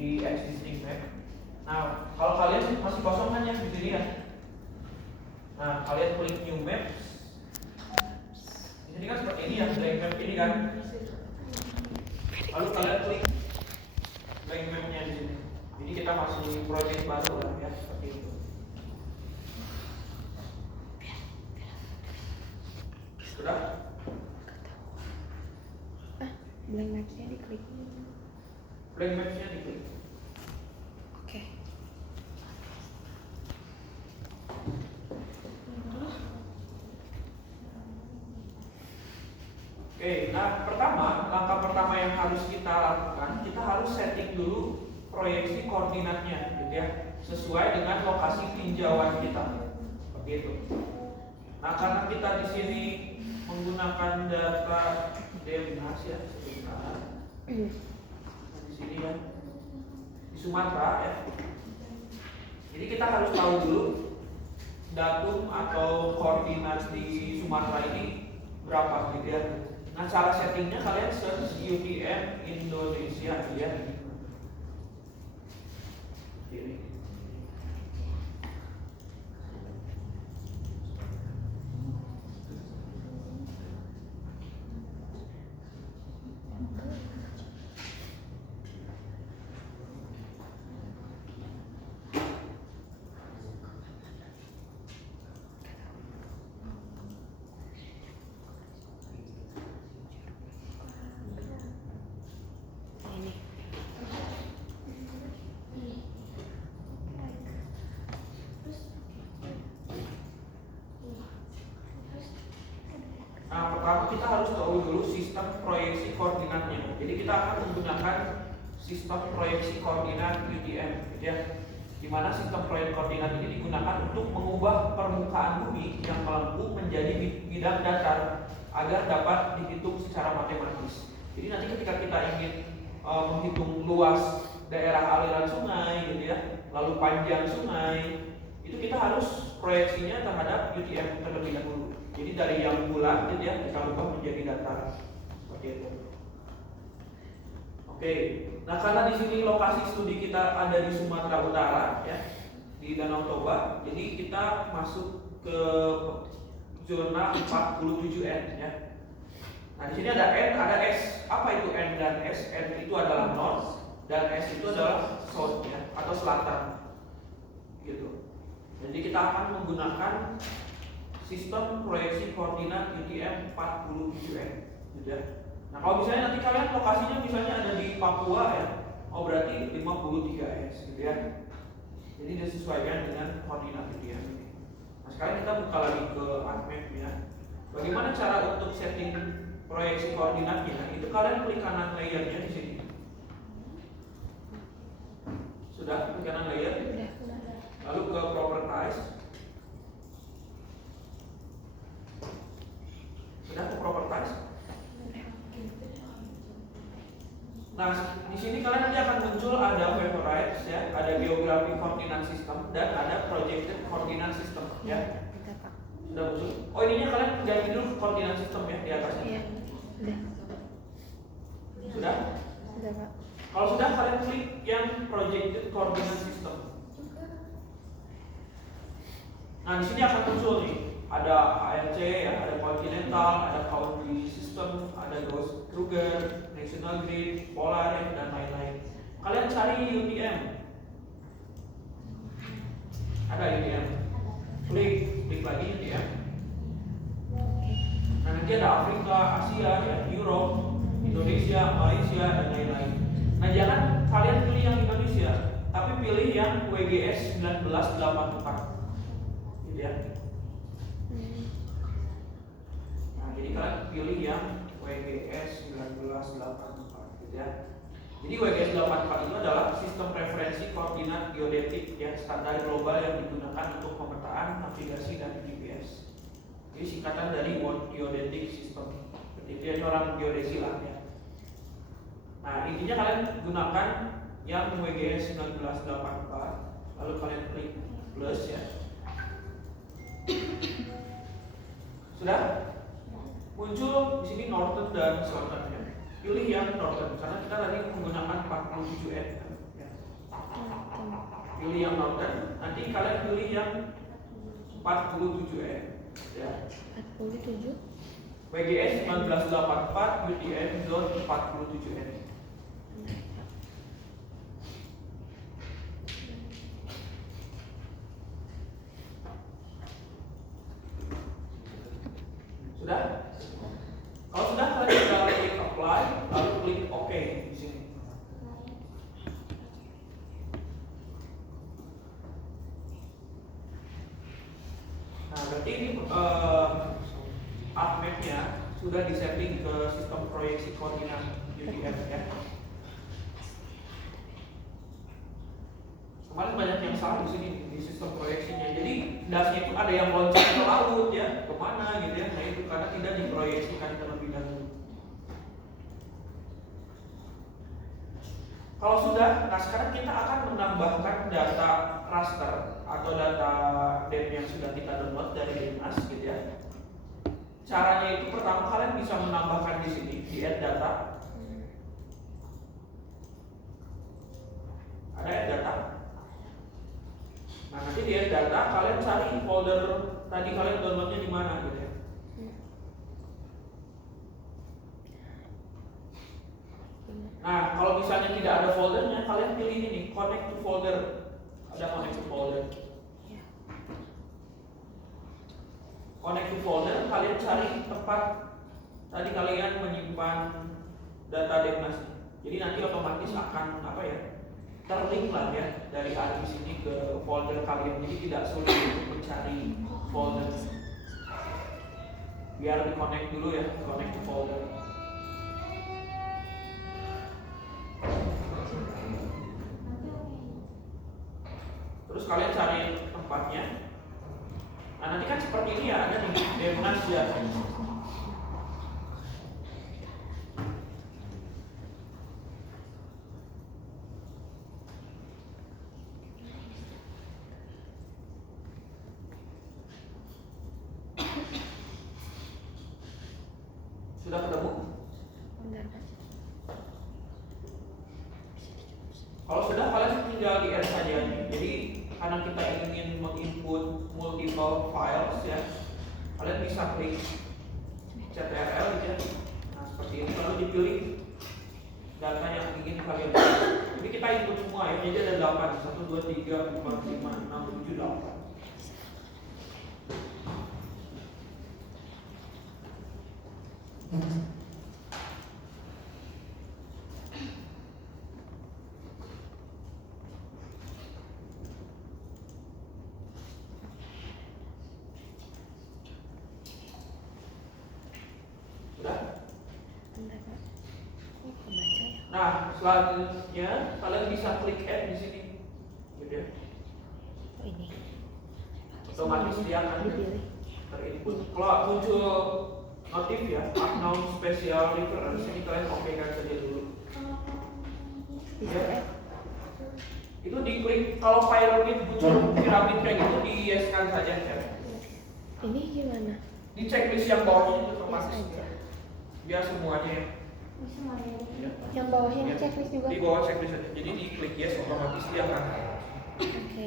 di existing map. Nah, kalau kalian masih kosong kan ya di sini ya. Nah, kalian klik new maps. Di sini kan seperti ini ya, blank map ini kan. Lalu kalian klik blank mapnya di sini. Jadi kita masuk project baru lah ya, seperti itu. Sudah? Blank mapsnya diklik. Blank mapsnya diklik. Oke. Oke, nah langkah pertama yang harus kita lakukan, kita harus setting dulu proyeksi koordinatnya, gitu ya, sesuai dengan lokasi tinjauan kita, seperti itu. Nah, karena kita di sini menggunakan data DMNAS ya, sebentar. Di sini ya, di Sumatera ya. Jadi kita harus tahu dulu datum atau koordinat di Sumatera ini berapa, gitu ya. Nah, cara settingnya kalian search UTM Indonesia ya. Ini. Nah, pertama kita harus tahu dulu sistem proyeksi koordinatnya. Jadi kita akan menggunakan sistem proyeksi koordinat UTM, gitu ya. Di mana sistem proyeksi koordinat ini digunakan untuk mengubah permukaan bumi yang melengkung menjadi bidang datar agar dapat dihitung secara matematis. Jadi nanti ketika kita ingin menghitung luas daerah aliran sungai, gitu ya, lalu panjang sungai, itu kita harus proyeksinya terhadap UTM terlebih dahulu. Jadi dari yang bulat gitu ya, kita ubah menjadi datar seperti itu. Oke, nah karena di sini lokasi studi kita ada di Sumatera Utara ya, di Danau Toba, jadi kita masuk ke zona 47N ya. Nah di sini ada N, ada S. Apa itu N dan S? N itu adalah north dan S itu adalah south ya, atau selatan. Gitu. Jadi kita akan menggunakan sistem proyeksi koordinat UTM 47N, gitu ya. Nah, kalau misalnya nanti kalian lokasinya misalnya ada di Papua ya, oh berarti 53S, gitu ya. Jadi disesuaikan dengan koordinat UTM ini. Nah, sekarang kita buka lagi ke ArcMap ya. Bagaimana cara untuk setting proyeksi koordinatnya? Itu kalian klik kanan layernya di sini. Sudah klik kanan layer? Lalu ke properties. Sudah ke properties. Nah, di sini kalian nanti akan muncul ada favorites ya, ada geography coordinate system dan ada projected coordinate system ya. Sudah muncul. Oh, ininya kalian ganti dulu coordinate system ya di atasnya. Iya. Sudah? Sudah, Pak. Kalau sudah kalian klik yang projected coordinate system. Nah, di sini akan muncul nih. Ada ARC ya, ada continental, ada country system, ada Gauss-Kruger, national grid, polar ya, dan lain-lain. Kalian cari UTM. Ada UTM. Klik lagi UTM. Nah, nanti ada Afrika, Asia, ya, Europe, Indonesia, Malaysia, dan lain-lain. Nah, jangan kalian pilih yang Indonesia, tapi pilih yang WGS 1984. Gitu ya. Jadi kalian pilih yang WGS 1984 gitu ya. Jadi WGS 84 itu adalah sistem referensi koordinat geodetik ya, standar global yang digunakan untuk pemetaan, navigasi, dan GPS. Jadi singkatan dari World Geodetic System. Jadi orang geodesi lah ya. Nah, intinya kalian gunakan yang WGS 1984, lalu kalian klik plus ya. Sudah? Muncul di sini Northern dan Southern ya. Pilih yang Northern karena kita tadi menggunakan 47N ya. Pilih yang Northern, nanti kalian pilih yang 47N ya. 47. WGS 1984, UTM zone 47N. Sudah? Kalau sudah, kalian tinggal klik apply, lalu klik OK di sini. Nah, berarti ini ArcMap-nya sudah disetting ke sistem proyeksi koordinat UTM ya. Kemarin banyak yang salah di sini di sistem proyeksinya. Jadi dasnya itu ada yang loncat ke laut ya, kemana gitu ya. Nah itu karena tidak diproyeksikan terlebih dahulu. Kalau sudah, nah sekarang kita akan menambahkan data raster atau data DEM yang sudah kita download dari Dinas gitu ya. Caranya itu pertama kalian bisa menambahkan di sini di add data. Ada add data. Nah nanti di add data kalian cari folder tadi kalian downloadnya di mana gitu ya. Nah kalau misalnya tidak ada foldernya kalian pilih ini nih, connect to folder. Ada connect to folder. Connect to folder, kalian cari tempat tadi kalian menyimpan data Dinas. Jadi nanti otomatis akan apa ya, terlink lah ya dari ARIS ini ke folder kalian. Jadi tidak sulit untuk mencari folder. Biar di connect dulu ya, connect to folder. Terus kalian cari tempatnya. Nah nanti kan seperti ini ya, ada di Dinas ya. Sudah ketemu? Kalau sudah kalian tinggal di add saja nih. Jadi karena kita ingin menginput multiple files ya, kalian bisa klik CTRL gitu ya. Nah seperti ini lalu dipilih data yang ingin kalian input. Jadi kita input semua ya. Jadi ada 8, 1, 2, 3, 4, 5, 6, 7, 8. Nah, selanjutnya kalian bisa klik add di sini, gitu ya. Oh ini. Otomatis dia akan terinput. Kalau muncul notif ya, unknown special reference, ini kalian oke kan saja dulu. Ya. Itu diklik. Kalau pyramid muncul piramid kayak gitu, di yes kan saja ya. Ini gimana? Di checklist yang bawahnya itu otomatis. Biar semuanya ya. Yang bawahnya checklist juga? Di bawah checklist aja. Jadi di klik yes otomatis dia akan. Oke.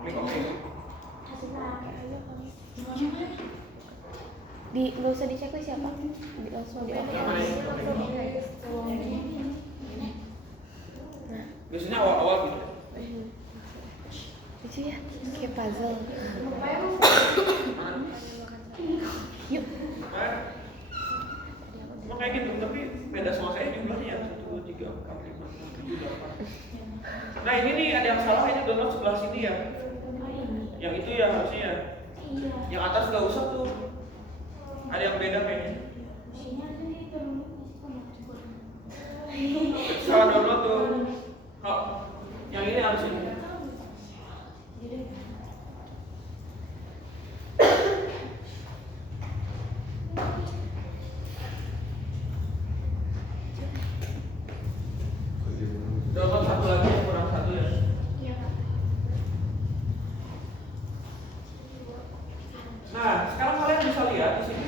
Klik oke. Di nggak usah di checklist ya Pak? Langsung di oke. Nah. Biasanya awal-awal gitu. Lucu ya, kayak puzzle. Yuk. Emang kayak gitu, tapi beda sama saya jumlahnya ya 1, 2, 3, 4, 5, 6, 7, 8. Nah ini nih ada yang salah, ini download sebelah sini ya. Yang itu ya harusnya ya. Yang atas nggak usah tuh. Ada yang beda kayaknya. Salah download tuh. Kalau yang ini harusnya. Download satu lagi yang kurang satu ya. Nah, sekarang kalian bisa lihat di sini.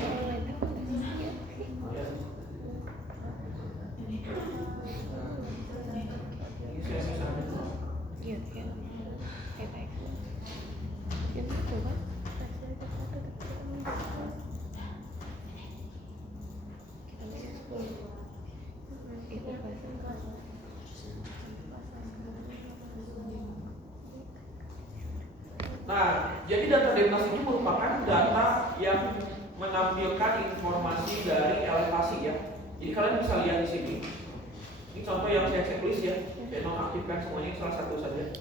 Ini saya bisa. Iya, iya. Baik. Ini coba. Nah, jadi data Demnas ini merupakan data yang menampilkan informasi dari elevasi ya. Jadi kalian bisa lihat di sini. Ini contoh yang saya checklist ya. Saya nonaktifkan semuanya, salah satu saja.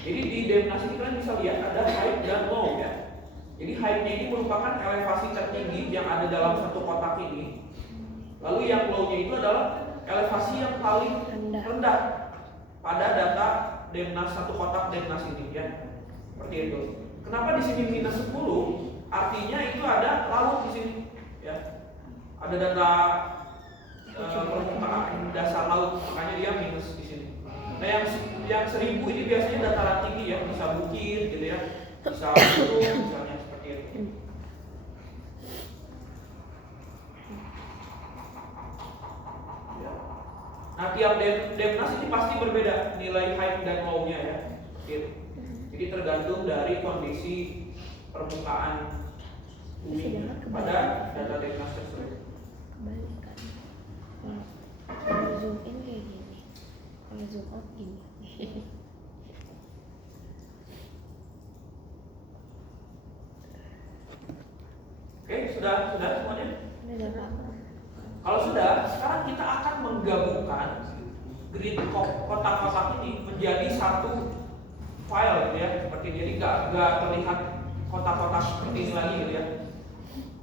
Jadi di Demnas ini kalian bisa lihat ada height dan low ya. Jadi height-nya ini merupakan elevasi tertinggi yang ada dalam satu kotak ini. Lalu yang low-nya itu adalah elevasi yang paling rendah pada data Demnas satu kotak Demnas ini ya. Seperti itu. Kenapa di sini minus 10? Artinya itu ada laut di sini ya. Ada data permukaan dasar laut, makanya dia minus di sini. Nah, yang 1000 ini biasanya dataran tinggi ya, bisa bukit gitu ya. Bisa gunung misalnya seperti itu. Ya. Nah, tiap Demnas ini pasti berbeda nilai height dan low-nya ya. Gitu. Jadi tergantung dari kondisi permukaan bumi pada data Demnas tersebut. Kebalikan. Kalau zoom in kayak gini, kalau zoom out gini. Oke, sudah semuanya? Udah Pak. Kalau sudah, sekarang kita akan menggabungkan grid kotak-kotak ini menjadi satu file gitu ya, seperti ini. Jadi nggak terlihat kotak-kotak seperti ini lagi gitu ya.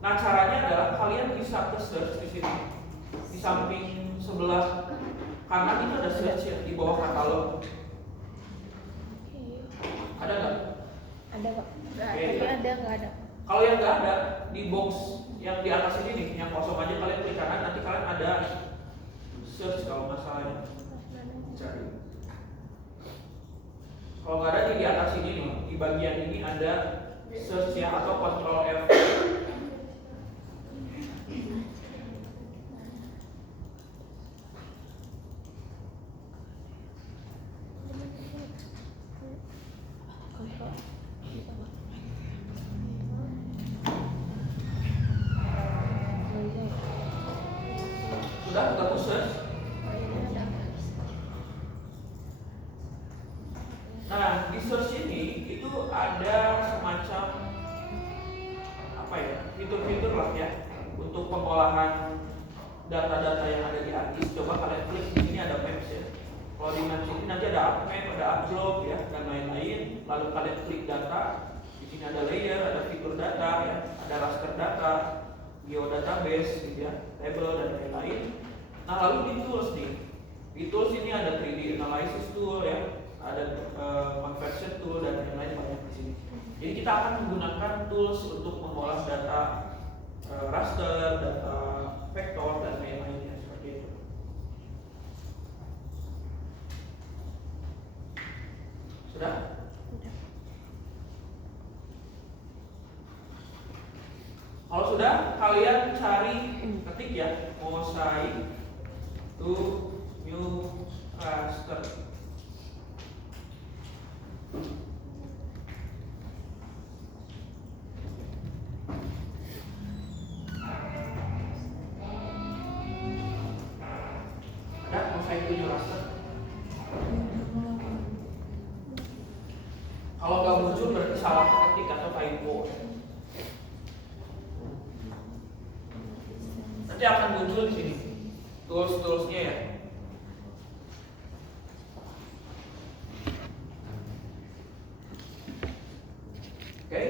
Nah, caranya adalah kalian bisa ke search di sini, di samping sebelah kanan itu ada search ya, di bawah katalog. Ada nggak? Ada Pak. Oke. Tapi ada nggak ada? Kalau yang nggak ada, di box yang di atas ini nih, yang kosong aja kalian klik kanan, nanti kalian ada search kalau masalahnya. Cari. Kalau nggak ada di atas ini nih, di bagian ini ada search ya atau Ctrl F. Sudah ketemu search? Nah, di search ini itu ada semacam apa ya, fitur-fitur lah ya untuk pengolahan data-data yang ada di ArcGIS. Coba kalian klik di sini ada maps ya. Kalau di maps ini nanti ada map, ada upload ya dan lain-lain. Lalu kalian klik data. Di sini ada layer, ada fitur data ya, ada raster data, geodatabase gitu ya, table dan lain-lain. Nah, lalu di tools nih. Di tools ini ada 3D analysis tool ya, ada conversion tool dan lain-lain banyak di sini. Jadi kita akan menggunakan tools untuk mengolah data raster, data vektor dan lain-lainnya seperti itu. Sudah? Kalau sudah, kalian cari ketik ya, mosaic to new raster. Ada mosaic to new raster. Kalau nggak muncul berarti salah ketik atau typo. Nanti akan muncul di sini tools-toolsnya ya. Oke.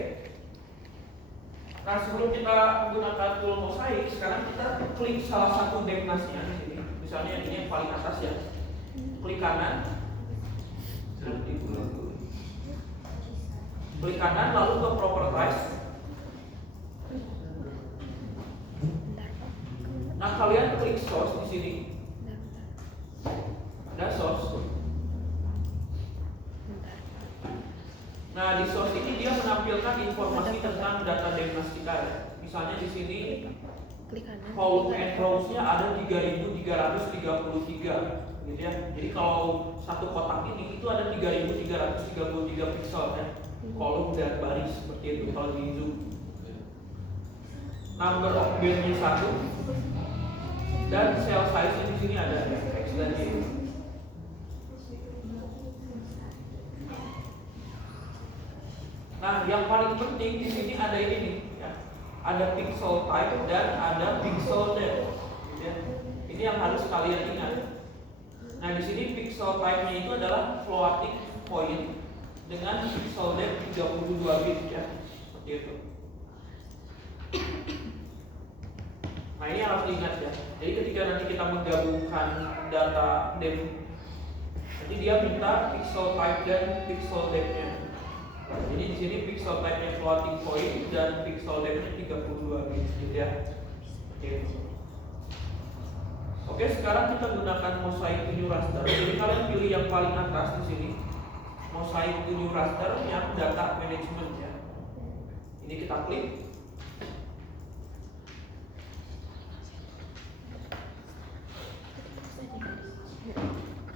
Nah, sebelum kita menggunakan tool mosaik, sekarang kita klik salah satu Demnasnya di sini. Misalnya ini yang paling atas ya. Klik kanan. Klik kanan lalu ke properties. Nah, kalian klik source di sini. Ada source. Nah, di source ini dia menampilkan informasi informasi tentang data diagnostika ya. Misalnya di sini Klik kanan. column and rows-nya ada 3333 gitu ya. Jadi kalau satu kotak ini itu ada 3333 pixel ya. Kolom dan baris seperti itu kalau di zoom. Number of band-nya 1 dan cell size di sini ada ya, X dan Y. Nah, yang paling penting di sini ada ini nih ya. Ada pixel type dan ada pixel depth. Gitu ya. Ini yang harus kalian ingat. Nah, di sini pixel type-nya itu adalah floating point dengan pixel depth 32 bit ya. Seperti itu. Nah, ini harus diingat ya. Jadi ketika nanti kita menggabungkan data depth, nanti dia minta pixel type dan pixel depth-nya. Jadi di sini pixel type-nya floating point dan pixel depth-nya 32 bit gitu ya. Seperti itu. Oke, sekarang kita gunakan mosaic to new raster. Jadi kalian pilih yang paling atas di sini. Mosaic to new raster yang data management ya. Ini kita klik.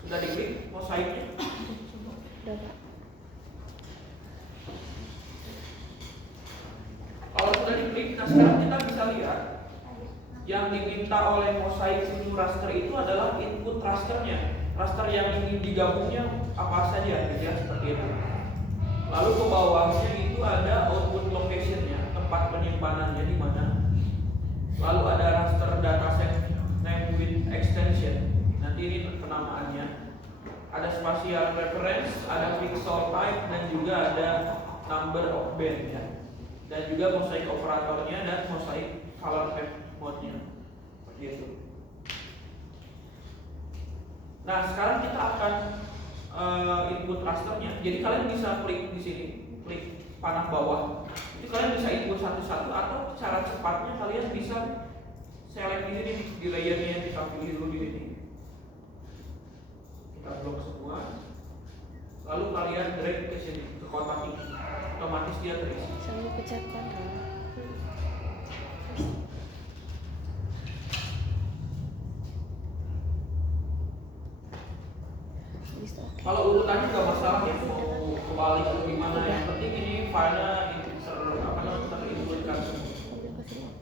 Sudah diklik mosaiknya? Udah, Pak. Kalau sudah diklik, nah sekarang kita bisa lihat yang diminta oleh mosaic to new raster itu adalah input rasternya. Raster yang ingin digabungnya apa saja gitu ya, seperti itu. Lalu ke bawahnya itu ada output location-nya, tempat penyimpanannya di mana. Lalu ada raster dataset name with extension. Nanti ini penamaannya. Ada spatial reference, ada pixel type dan juga ada number of band ya. Dan juga mosaic operatornya dan mosaic color mode-nya. Seperti itu. Nah, sekarang kita akan input rasternya. Jadi kalian bisa klik di sini, klik panah bawah. Jadi kalian bisa input satu-satu atau cara cepatnya kalian bisa select di sini di layernya yang kita pilih dulu di sini. Kita blok semua. Lalu kalian drag ke sini ke kotak ini. Otomatis dia terisi. Sambil pencet kontrol. Bisa, oke. Kalau urutannya nggak masalah ya, mau kebalik atau gimana, yang penting ini filenya terinputkan semua. Sambil ke sini.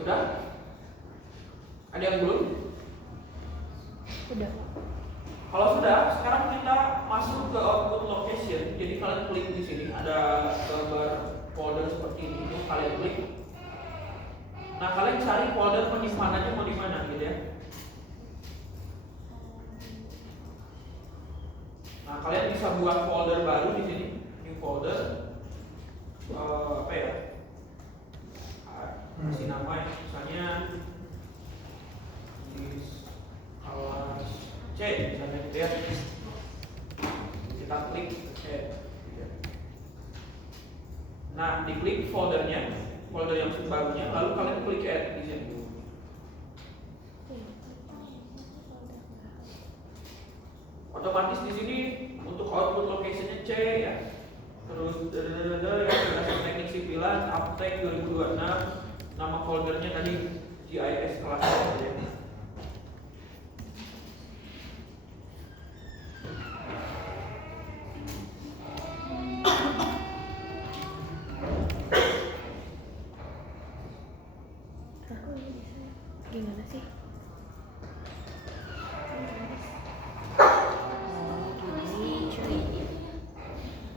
Sudah? Ada yang belum? Udah. Kalau sudah, sekarang kita masuk ke output location. Jadi kalian klik di sini, ada gambar folder seperti ini. Itu kalian klik. Nah, kalian cari folder penyimpanannya mau di mana gitu ya. Nah, kalian bisa buat folder baru di sini, new folder. Apa ya? Kasih nama ya, misalnya di kelas C misalnya gitu ya. Kita klik C. Nah, diklik foldernya, folder yang barunya, lalu kalian klik add di sini. Otomatis di sini untuk output location-nya C ya. Terus yang teknik sipilan, Aptek 2026. Nama foldernya tadi GIS kelas ya. Gimana sih? Gini cuy.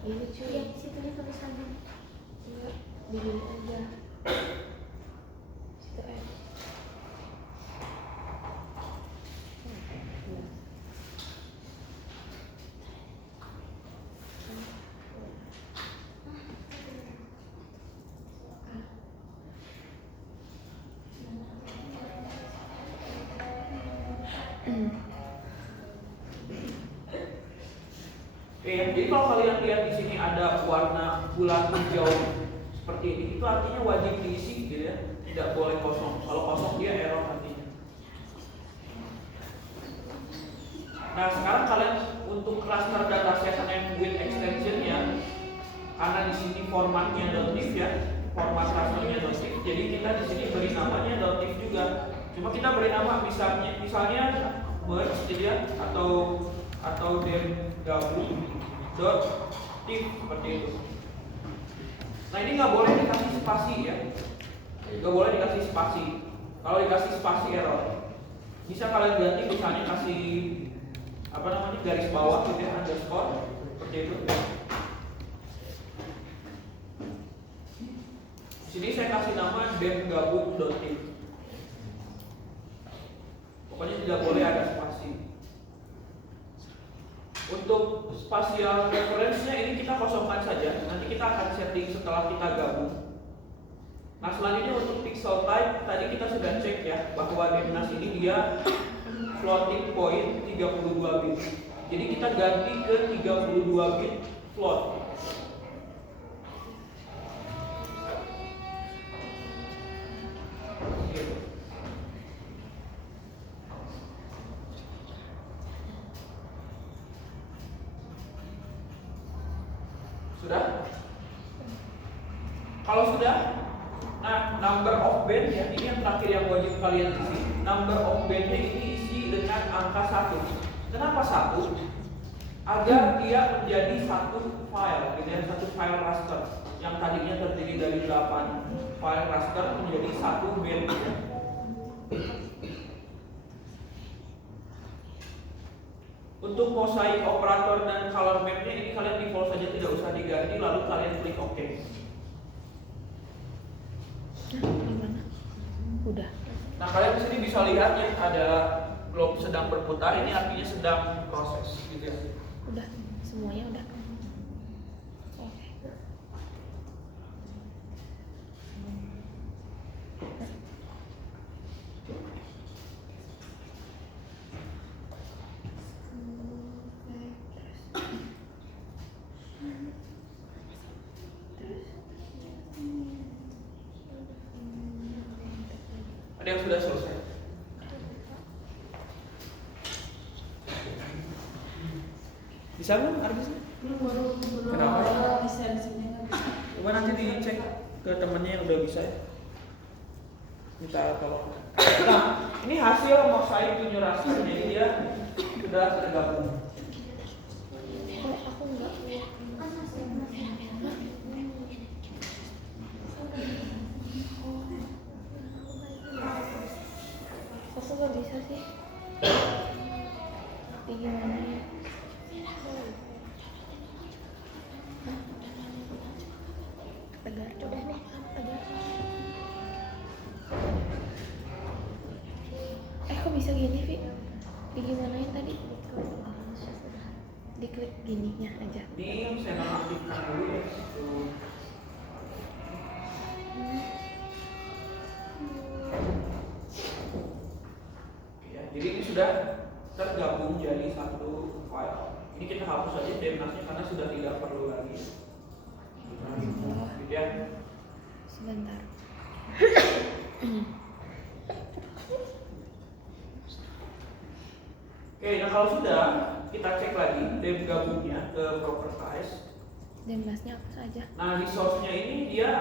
Ini cuy. Yang situ tulisannya. Enggak, begini aja. Situ Oke ya, jadi kalau kalian lihat di sini ada warna bulat hijau seperti ini, itu artinya wajib diisi gitu ya, tidak boleh kosong. Kalau kosong dia error artinya. Nah sekarang kalian untuk raster dataset and with extensionnya, karena di sini formatnya .div ya, format rasternya .div, jadi kita di sini beri namanya .div juga. Cuma kita beri nama misalnya merge gitu ya, atau dem gabung .div seperti itu. Nah ini nggak boleh dikasih spasi ya, nggak boleh dikasih spasi. Kalau dikasih spasi error. Bisa kalian ganti misalnya kasih garis bawah gitu ya, underscore seperti itu. Di sini saya kasih nama dem gabung.div. Pokoknya tidak boleh ada spasi. Untuk spasial reference-nya ini kita kosongkan saja. Nanti kita akan setting setelah kita gabung. Nah selanjutnya untuk pixel type tadi kita sudah cek ya bahwa Demnas ini dia floating point 32 bit. Jadi kita ganti ke 32 bit float. Gitu. Sudah? Kalau sudah, nah number of band ya, ini yang terakhir yang wajib kalian isi. Number of bandnya ini isi dengan angka 1. Kenapa 1? Agar dia menjadi satu file, gitu ya, satu file raster. Yang tadinya terdiri dari 8 file raster menjadi satu band. Ya. Untuk mosaic operator dan color mapnya ini kalian default saja, tidak usah diganti, lalu kalian klik OK. Gimana? Udah. Nah kalian di sini bisa lihat ya ada globe sedang berputar, ini artinya sedang proses gitu ya. Udah, semuanya udah. Oke. Ada yang sudah selesai? Bisa belum Arbisnya? Kenapa? Coba nanti dicek ke temennya yang udah bisa ya. Minta tolong. Nah, ini hasil mosaic 7 raster, jadi dia sudah tergabung. Kalau aku nggak aku nggak bisa sih. Tapi gimana ya? Tegar, coba nih, tegar. Kok bisa gini, Vi? Digimanain tadi? Diklik gininya aja. Ini saya nonaktifkan dulu ya. Ya, jadi ini sudah tergabung jadi satu file. Ini kita hapus saja demnasnya karena sudah tidak perlu lagi. Gitu ya. Sebentar. Oke, nah kalau sudah kita cek lagi dem gabungnya ke properties. Demnasnya apa saja? Nah di source-nya ini dia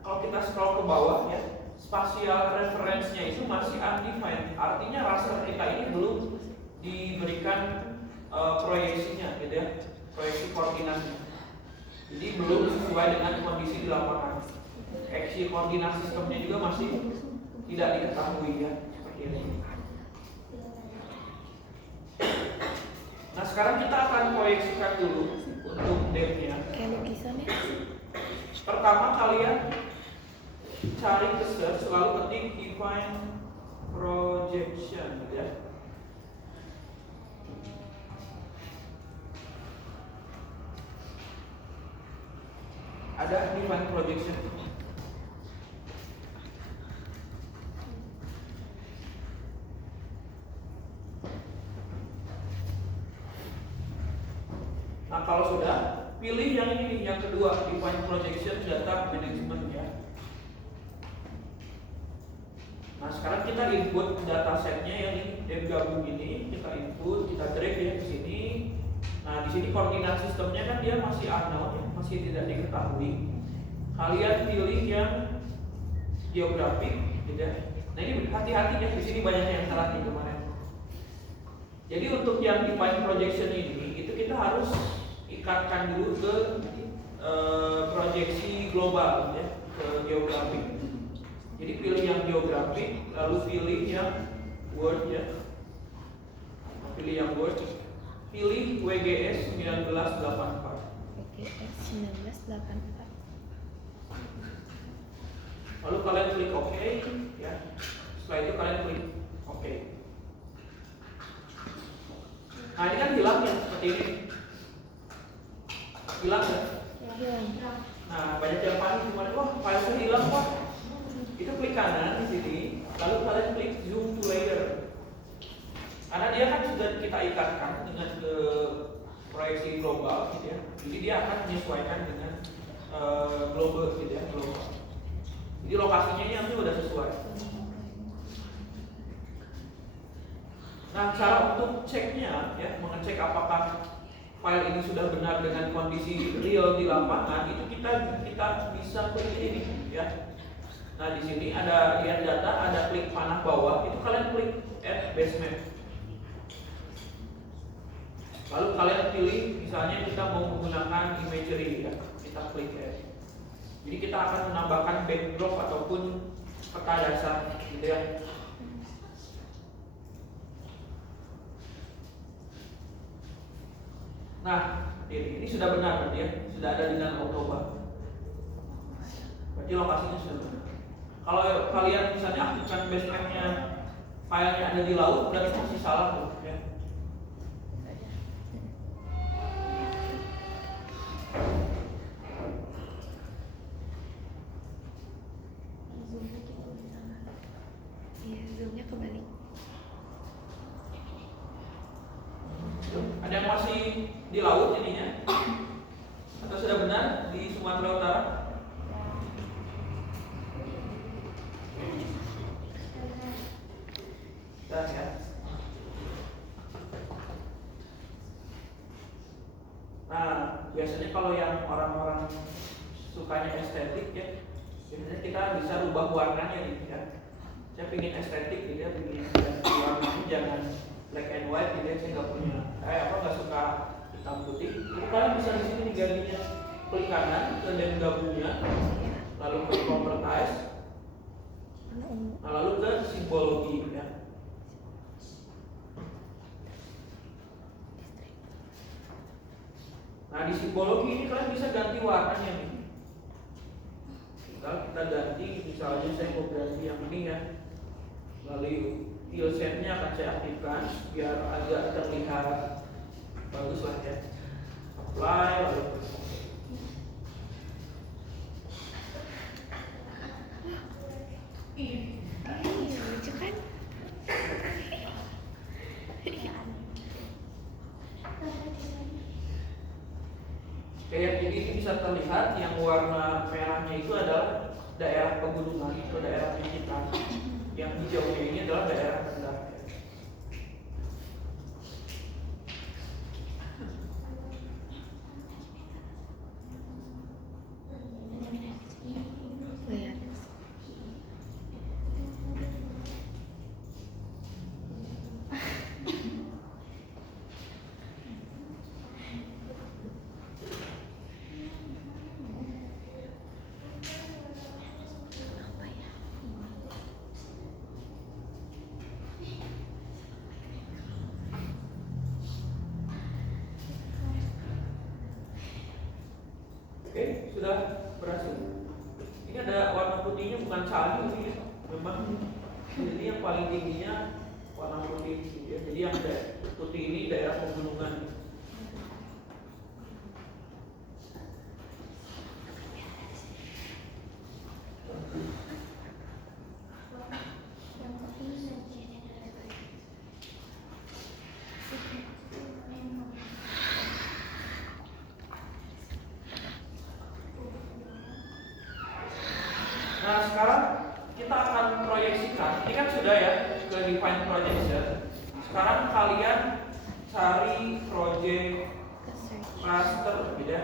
kalau kita scroll ke bawah ya, spatial reference-nya itu masih undefined. Artinya raster kita ini belum diberikan proyeksinya, gitu ya, proyeksi koordinatnya. Jadi belum sesuai dengan kondisi di lapangan. Aksi koordinat sistemnya juga masih tidak diketahui ya, seperti ini. Nah sekarang kita akan proyeksikan dulu untuk dem-nya. Kayak lukisan ya? Pertama kalian cari ke search, selalu ketik define projection, gitu ya. Ada define projection. Nah kalau sudah, pilih yang ini nih, yang kedua, define projection data management ya. Nah sekarang kita input datasetnya yang ini dan gabung ini, kita input, kita drag ya di sini. Nah di sini koordinat sistemnya kan dia masih unknown ya, masih tidak diketahui. Kalian pilih yang geografik, gitu ya. Nah ini hati-hati ya, di sini banyak yang salah nih kemarin. Jadi untuk yang define projection ini, itu kita harus ikatkan dulu ke proyeksi global ya, ke geografik. Jadi pilih yang geografik, lalu pilih yang Word ya. Pilih yang Word. Pilih WGS 1984. WGS 1984. Lalu kalian klik OK ya. Setelah itu kalian klik OK. Nah ini kan hilang ya, seperti ini. Hilang ya. Hilang. Nah banyak yang panik kemarin, wah filenya hilang kok. Itu klik kanan di sini, lalu kalian klik zoom to layer. Karena dia kan sudah kita ikatkan dengan ke proyeksi global, gitu ya. Jadi dia akan menyesuaikan dengan global, gitu ya, global. Jadi lokasinya ini nanti udah sesuai. Nah cara untuk ceknya, ya, mengecek apakah file ini sudah benar dengan kondisi real di lapangan, itu kita bisa klik ini, ya. Nah di sini ada lihat data, ada klik panah bawah, itu kalian klik add base map. Lalu kalian pilih, misalnya kita mau menggunakan imagery ya, kita klik add. Jadi kita akan menambahkan backdrop ataupun peta dasar, gitu ya. Nah ini sudah benar berarti ya, sudah ada di Danau Toba. Berarti lokasinya sudah benar. Kalau kalian misalnya aktifkan base map-nya, filenya ada di laut, berarti masih salah tuh, ya. Zoomnya kebalik. Ada yang masih di laut ininya? Atau sudah benar di Sumatera Utara? Ya. Nah, biasanya kalau yang orang-orang sukanya estetik ya, biasanya kita bisa rubah warnanya gitu ya. Saya pingin estetik gitu ya, pingin warnanya jangan black and white gitu ya. Saya nggak suka hitam putih. Itu kalian bisa di sini digantinya, klik kanan dan gabungnya, lalu ke properties, nah, lalu ke simbologi ya. Nah di simbologi ini kalian bisa ganti warnanya nih. Kita ganti, misalnya saya mau ganti yang ini ya. Lalu fill set-nya akan saya aktifkan biar agak terlihat bagus lah ya. Apply lalu lucu kan? kayak jadi ini bisa terlihat yang warna merahnya itu adalah daerah pegunungan atau daerah kita. Yang hijaunya ini adalah daerah rendah. Lihat. Oke, sudah berhasil. Ini ada warna putihnya bukan salju sih ya. Memang ini yang paling tingginya warna putih gitu ya. Jadi yang putih ini daerah pegunungan. project Ke search. cluster gitu ya.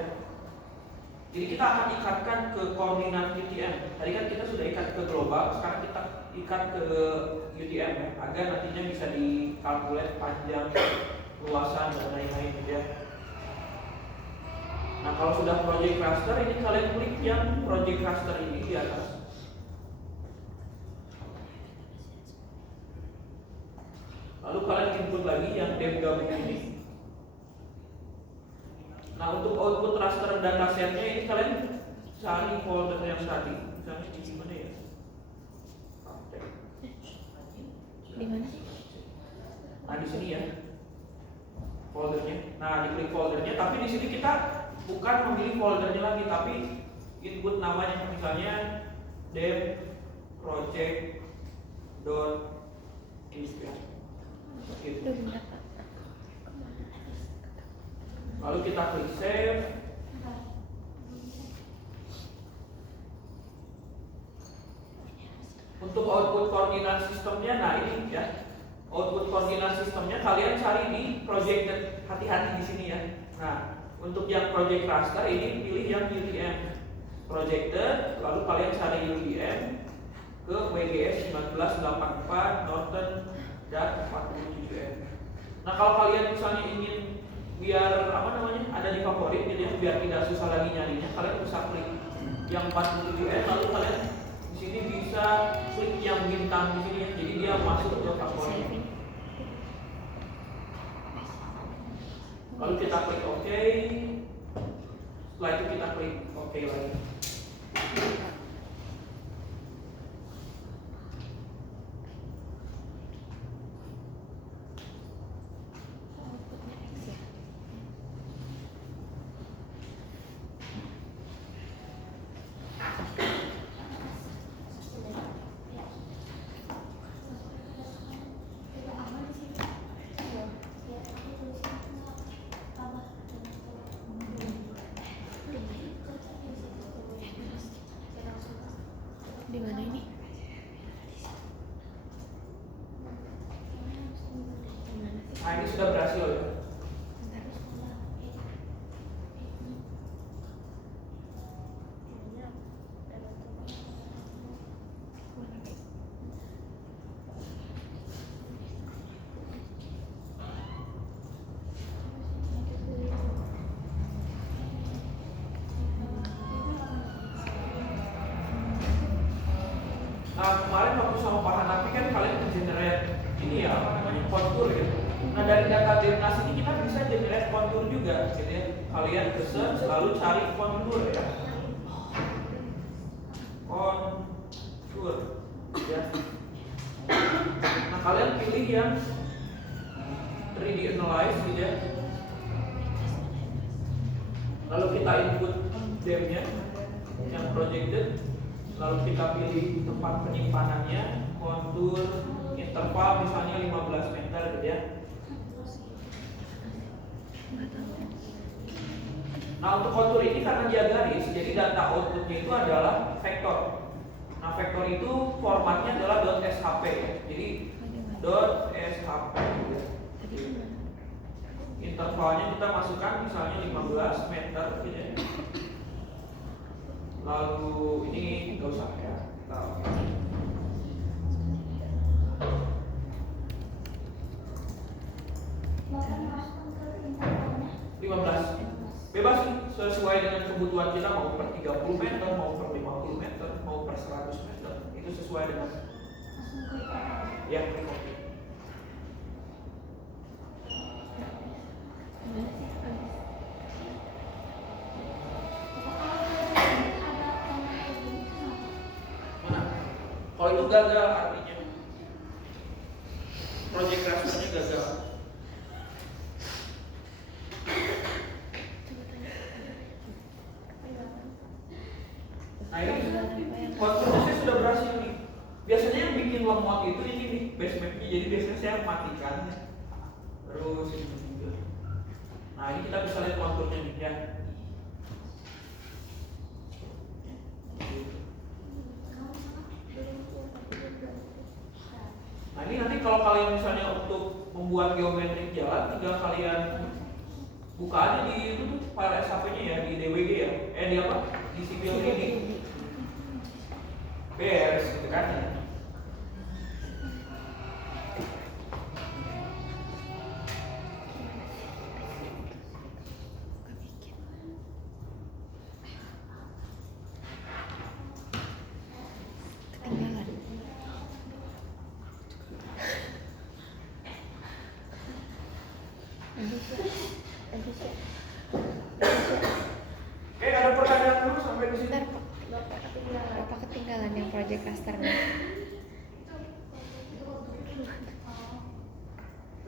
Jadi kita akan ikatkan ke koordinat UTM. Tadi kan kita sudah ikat ke global, sekarang kita ikat ke UTM ya, agar nantinya bisa dikalkulat panjang, luasan dan lain-lain gitu ya. Nah kalau sudah project cluster ini kalian klik yang project cluster ini di atas. Lalu kalian input lagi yang dem gabung ini. Nah untuk output raster datasetnya ini kalian cari folder yang tadi, misalnya di mana ya? Di mana? Nah di sini ya foldernya. Nah diklik foldernya, tapi di sini kita bukan memilih foldernya lagi, tapi input namanya, misalnya dem project dot gitu. Udah bentar, Pak. Lalu kita klik save. Untuk output koordinat sistemnya, nah ini ya, output koordinat sistemnya kalian cari di projected, hati-hati di sini ya. Nah untuk yang project cluster ini pilih yang UTM projected, lalu kalian cari UTM ke WGS 1984 Northern dan 47N. Nah kalau kalian misalnya ingin biar ada di favorit gitu ya, biar tidak susah lagi nyarinya, kalian bisa klik yang 47N, lalu kalian di sini bisa klik yang bintang di sini ya, jadi dia masuk ke favorit. Lalu kita klik OK. Setelah itu kita klik OK lagi. Di mana ini? Nah ini sudah berhasil ya. Nah kemarin waktu sama Pak Hanafi kan kalian generate ini ya, kontur gitu. Nah dari data DMNAS ini kita bisa generate kontur juga gitu ya. Kalian ke search lalu cari kontur ya. Kontur ya. Nah kalian pilih yang 3D analyze gitu ya. Lalu kita input dem-nya yang projected. Lalu kita pilih tempat penyimpanannya, kontur interval misalnya 15 meter gitu ya. Nah untuk kontur ini karena dia garis, jadi data outputnya itu adalah vektor. Nah vektor itu formatnya adalah .shp ya. Jadi .shp gitu. Intervalnya kita masukkan misalnya 15 meter gitu ya. Lalu ini nggak usah ya. Kita 15. Bebas sih, sesuai dengan kebutuhan kita, mau per 30 meter, mau per 50 meter, mau per 100 meter. Itu sesuai dengan ya, klik OK. Mana? Kalau itu gagal artinya project clusternya gagal. Nah ini konturnya sudah berhasil nih. Biasanya yang bikin lemot itu ini nih base mapnya, jadi biasanya saya matikan terus ini juga. Nah ini kita bisa lihat konturnya nih ya. Nah ini nanti kalau kalian misalnya untuk membuat geometrik jalan, tinggal kalian Buka aja di itu tuh file SAP-nya ya di DWG ya. Di apa? Di Civil 3D. Beres gitu kan ya. Ketinggalan. Oke, ada pertanyaan dulu sampai di sini. Bentar, Pak. Bapak ketinggalan yang project clusternya.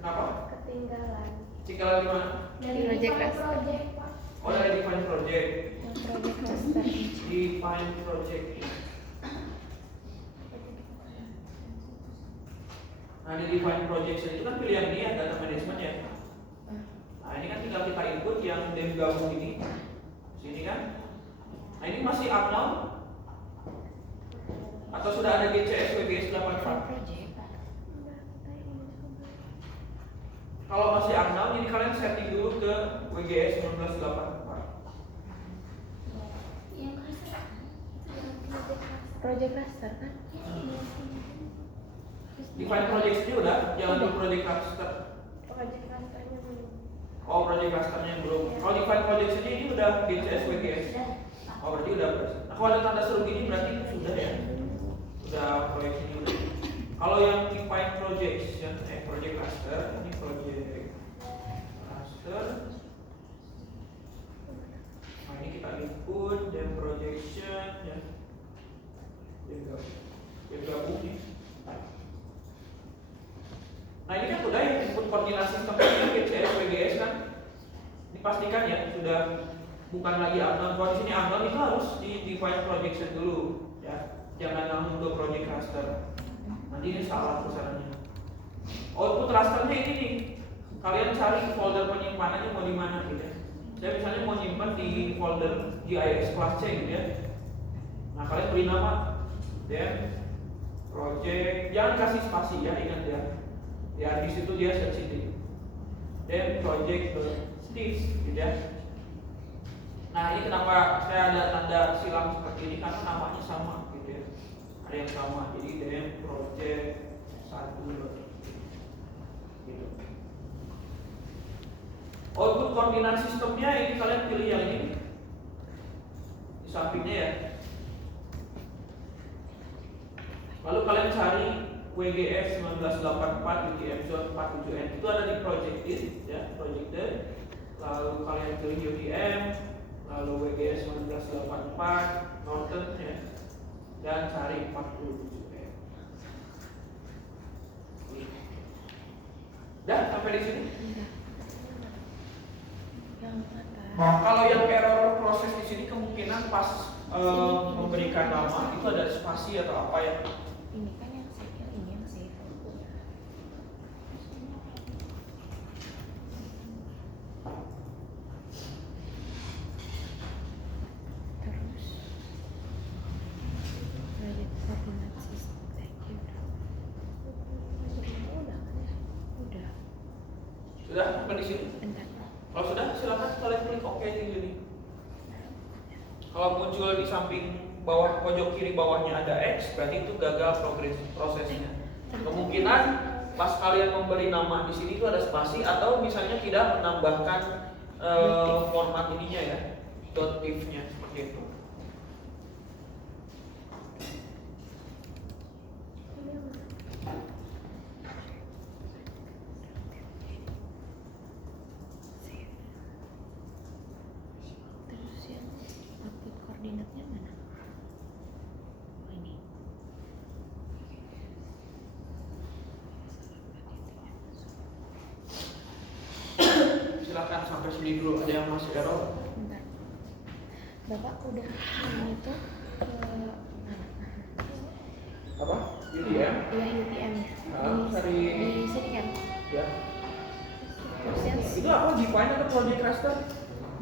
Kenapa? Ketinggalan. Ketinggalan di mana? Dari project cluster. Oh, dari define project. Yang project cluster. Define project. Nah, di define project itu kan pilihan ini ya, data management ya. Nah, ini kan tinggal kita input yang dem gabung ini. Sini kan. Nah, ini masih unknown atau sudah ada GCS WGS 84? Project. Kalau masih unknown, jadi kalian setting dulu ke WGS 1984. Project cluster kan? Define project ini udah, jangan di project cluster. Project clusternya belum. Oh, project clusternya belum. Kalau define project ini udah GCS WGS. Oh, berarti udah beres. Nah, kalau ada tanda seru gini berarti sudah ya. Sudah proyek ini udah. Kalau yang define projection, project cluster, ini project cluster. Nah, ini kita input dan projection ya. Dia gabung nih. Nah, ini kan udah ya input koordinasi tempatnya GCS WGS kan. Dipastikan ya sudah bukan lagi unknown. Kalau di sini unknown itu harus di define projection dulu ya. Jangan langsung ke project cluster. Nanti ini salah pesanannya. Output rasternya ini nih. Kalian cari folder penyimpanannya mau di mana gitu ya. Saya misalnya mau nyimpan di folder GIS kelas C gitu ya. Nah, kalian beri nama then project, jangan kasih spasi ya, ingat ya. Ya di situ dia sensitif. Then project Steve gitu ya. Nah, ini kenapa saya ada tanda silang seperti ini karena namanya sama gitu ya. Ada yang sama. Jadi then project 1 gitu. Output koordinat sistemnya ini kalian pilih yang ini di sampingnya ya. Lalu kalian cari WGS 1984 UTM zone 47N itu ada di projected ya, projected. Lalu kalian pilih UTM, lalu WGS 1984 Norton ya, dan cari 47N. Dah sampai di sini. Kalau yang error proses di sini kemungkinan pas memberikan nama itu ada spasi atau apa ya? Ini kan yang save, ini yang save. Terus project coordinate system udah kan ya? Udah. Sudah sampai di sini? Bentar. Kalau sudah silakan kalian klik OK di sini. Kalau muncul di samping bawah pojok kiri bawahnya ada X, berarti itu gagal prosesnya. Kemungkinan pas kalian memberi nama di sini itu ada spasi atau misalnya tidak menambahkan format ininya ya, .div-nya seperti itu. Terus yang output koordinatnya mana? Oh, ini. Silakan sampai sini dulu, ada yang masih error. Bentar. Bapak udah ini tuh ke mana? Apa? UTM? Iya UTM ya. Di sini kan. Ya. Terus yang Itu apa? Define atau project raster?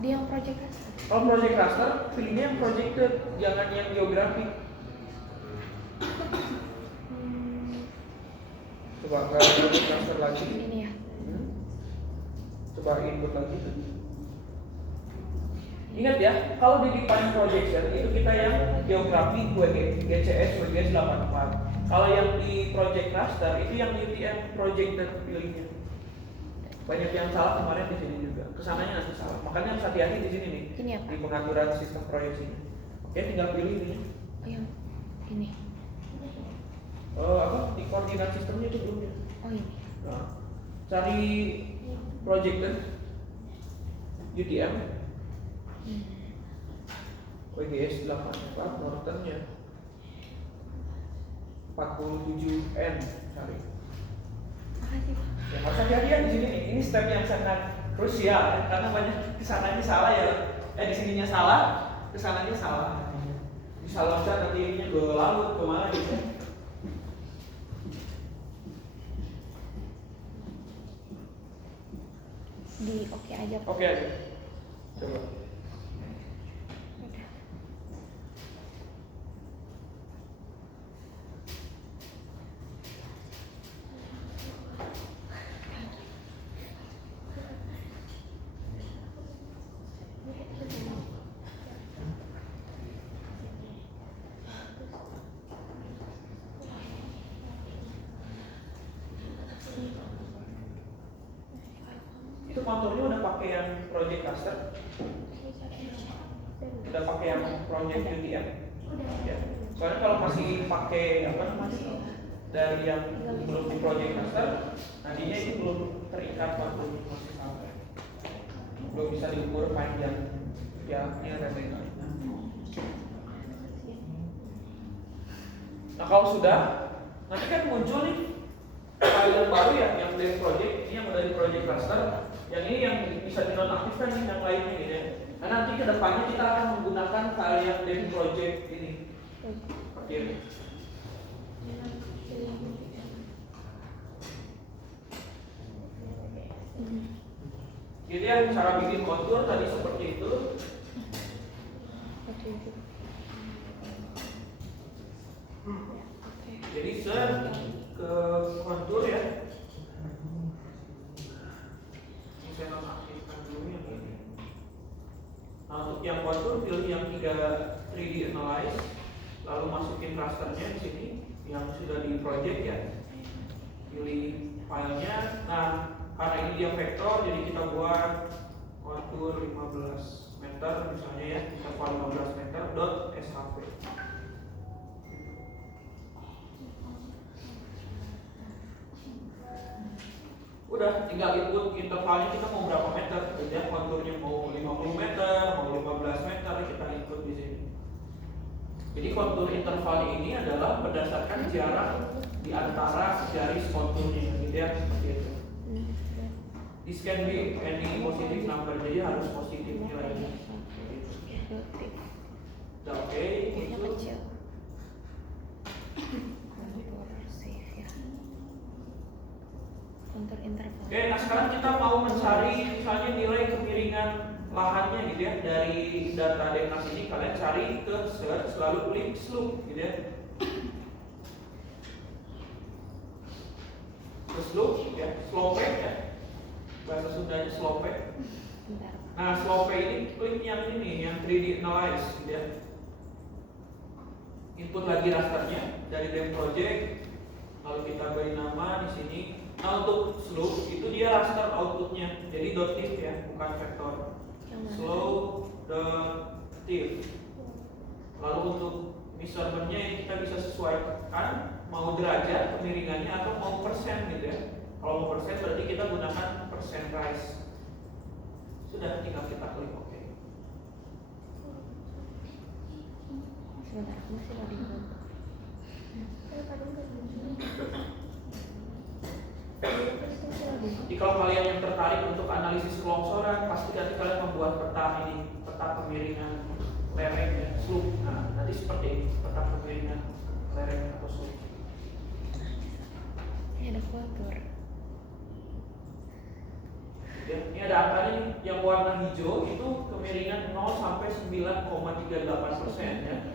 di yang project cluster. Kalau project raster, pilihnya yang projected, jangan yang geografik. Coba ke project raster lagi. Ini ya. Coba input lagi. Ingat ya, kalau di define projection itu kita yang geografi GCS WGS 84. Kalau yang di project raster itu yang UTM projected pilihnya. Banyak yang salah kemarin di sini juga. Kesananya nanti salah. Makanya harus hati-hati di sini nih. Ini apa? Di pengaturan sistem proyeksinya. Oke, tinggal pilih ini. Oh yang ini. Di koordinat sistemnya itu belum ya. Oh ini. Nah, cari projected UTM WGS 84 Nortonnya 47N cari. Makasih Pak. Ya, harus hati-hati di sini nih. Ini step yang sangat krusial ya, karena banyak kesananya salah ya. Di sininya salah, kesananya salah. Bisa loncat nanti ininya ke laut kemana gitu. Di oke aja Pak. Oke aja. Coba. Udah. Itu konturnya udah pakai yang project raster, udah pakai yang project UTM. Ya. Soalnya kalau masih pakai apa namanya dari yang belum di project raster, nantinya itu belum terikat konturnya masih sampai, belum bisa diukur panjang jaraknya dan lain-lain. Nah kalau sudah, nanti kan muncul nih file baru ya, yang dari project ini yang udah di project raster. Yang ini yang bisa dinonaktifkan nih yang lainnya gitu ya. Nah nanti ke depannya kita akan menggunakan file yang dari project ini. Seperti ini. Gitu ya, cara bikin kontur tadi seperti itu. Jadi ke kontur ya. Saya nonaktifkan dulu yang ini. Nah, untuk yang kontur pilih yang 3D analyze, lalu masukin rasternya di sini yang sudah di project ya. Pilih filenya. Nah, karena ini dia vektor, jadi kita buat kontur 15 meter misalnya ya, kita buat 15 meter dot shp. Udah tinggal input intervalnya kita mau berapa meter, jadi konturnya mau 50 meter, mau 15 meter, kita input di sini. Jadi kontur interval ini adalah berdasarkan jarak di antara garis konturnya, gitu ya, seperti itu. This can be any positive number, jadi harus positif nilainya. Udah oke, itu. kecil. Kontur interval. Oke, nah sekarang kita mau mencari misalnya nilai kemiringan lahannya gitu ya. Dari data DNAS ini kalian cari ke search lalu klik slope gitu ya. Ke slope ya, slope ya. Bahasa Sundanya slope. Bentar. Nah, slope ini klik yang ini nih, yang 3D analyze gitu ya. Input lagi rasternya dari dem project, lalu kita beri nama di sini. Nah, untuk slope itu dia raster outputnya, jadi .diff ya, bukan vektor. Slope .diff. Lalu untuk measurementnya yang kita bisa sesuaikan mau derajat kemiringannya atau mau persen gitu ya. Kalau mau persen berarti kita gunakan persen rise. Sudah, tinggal kita klik OK. Sebentar, aku masih mau dibuat. Jadi kalau kalian yang tertarik untuk analisis kelongsoran, pasti nanti kalian membuat peta ini, peta kemiringan lereng ya, slope. Nah, nanti seperti ini, peta kemiringan lereng atau slope. Ini ada kontur. Ya, ini ada angkanya nih, yang warna hijau itu kemiringan 0 sampai 9,38% ya.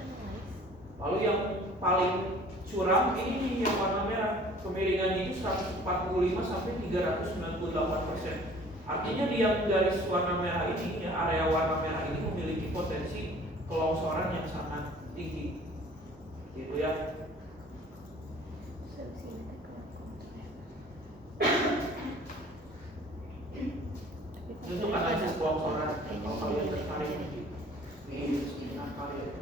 Lalu yang paling curam ini nih yang warna merah, kemiringannya itu 145 sampai 398%. Artinya di yang garis warna merah ini, ya, area warna merah ini memiliki potensi kelongsoran yang sangat tinggi, gitu ya. Untuk analisis kelongsoran, kalau kalian tertarik di seminar kalian.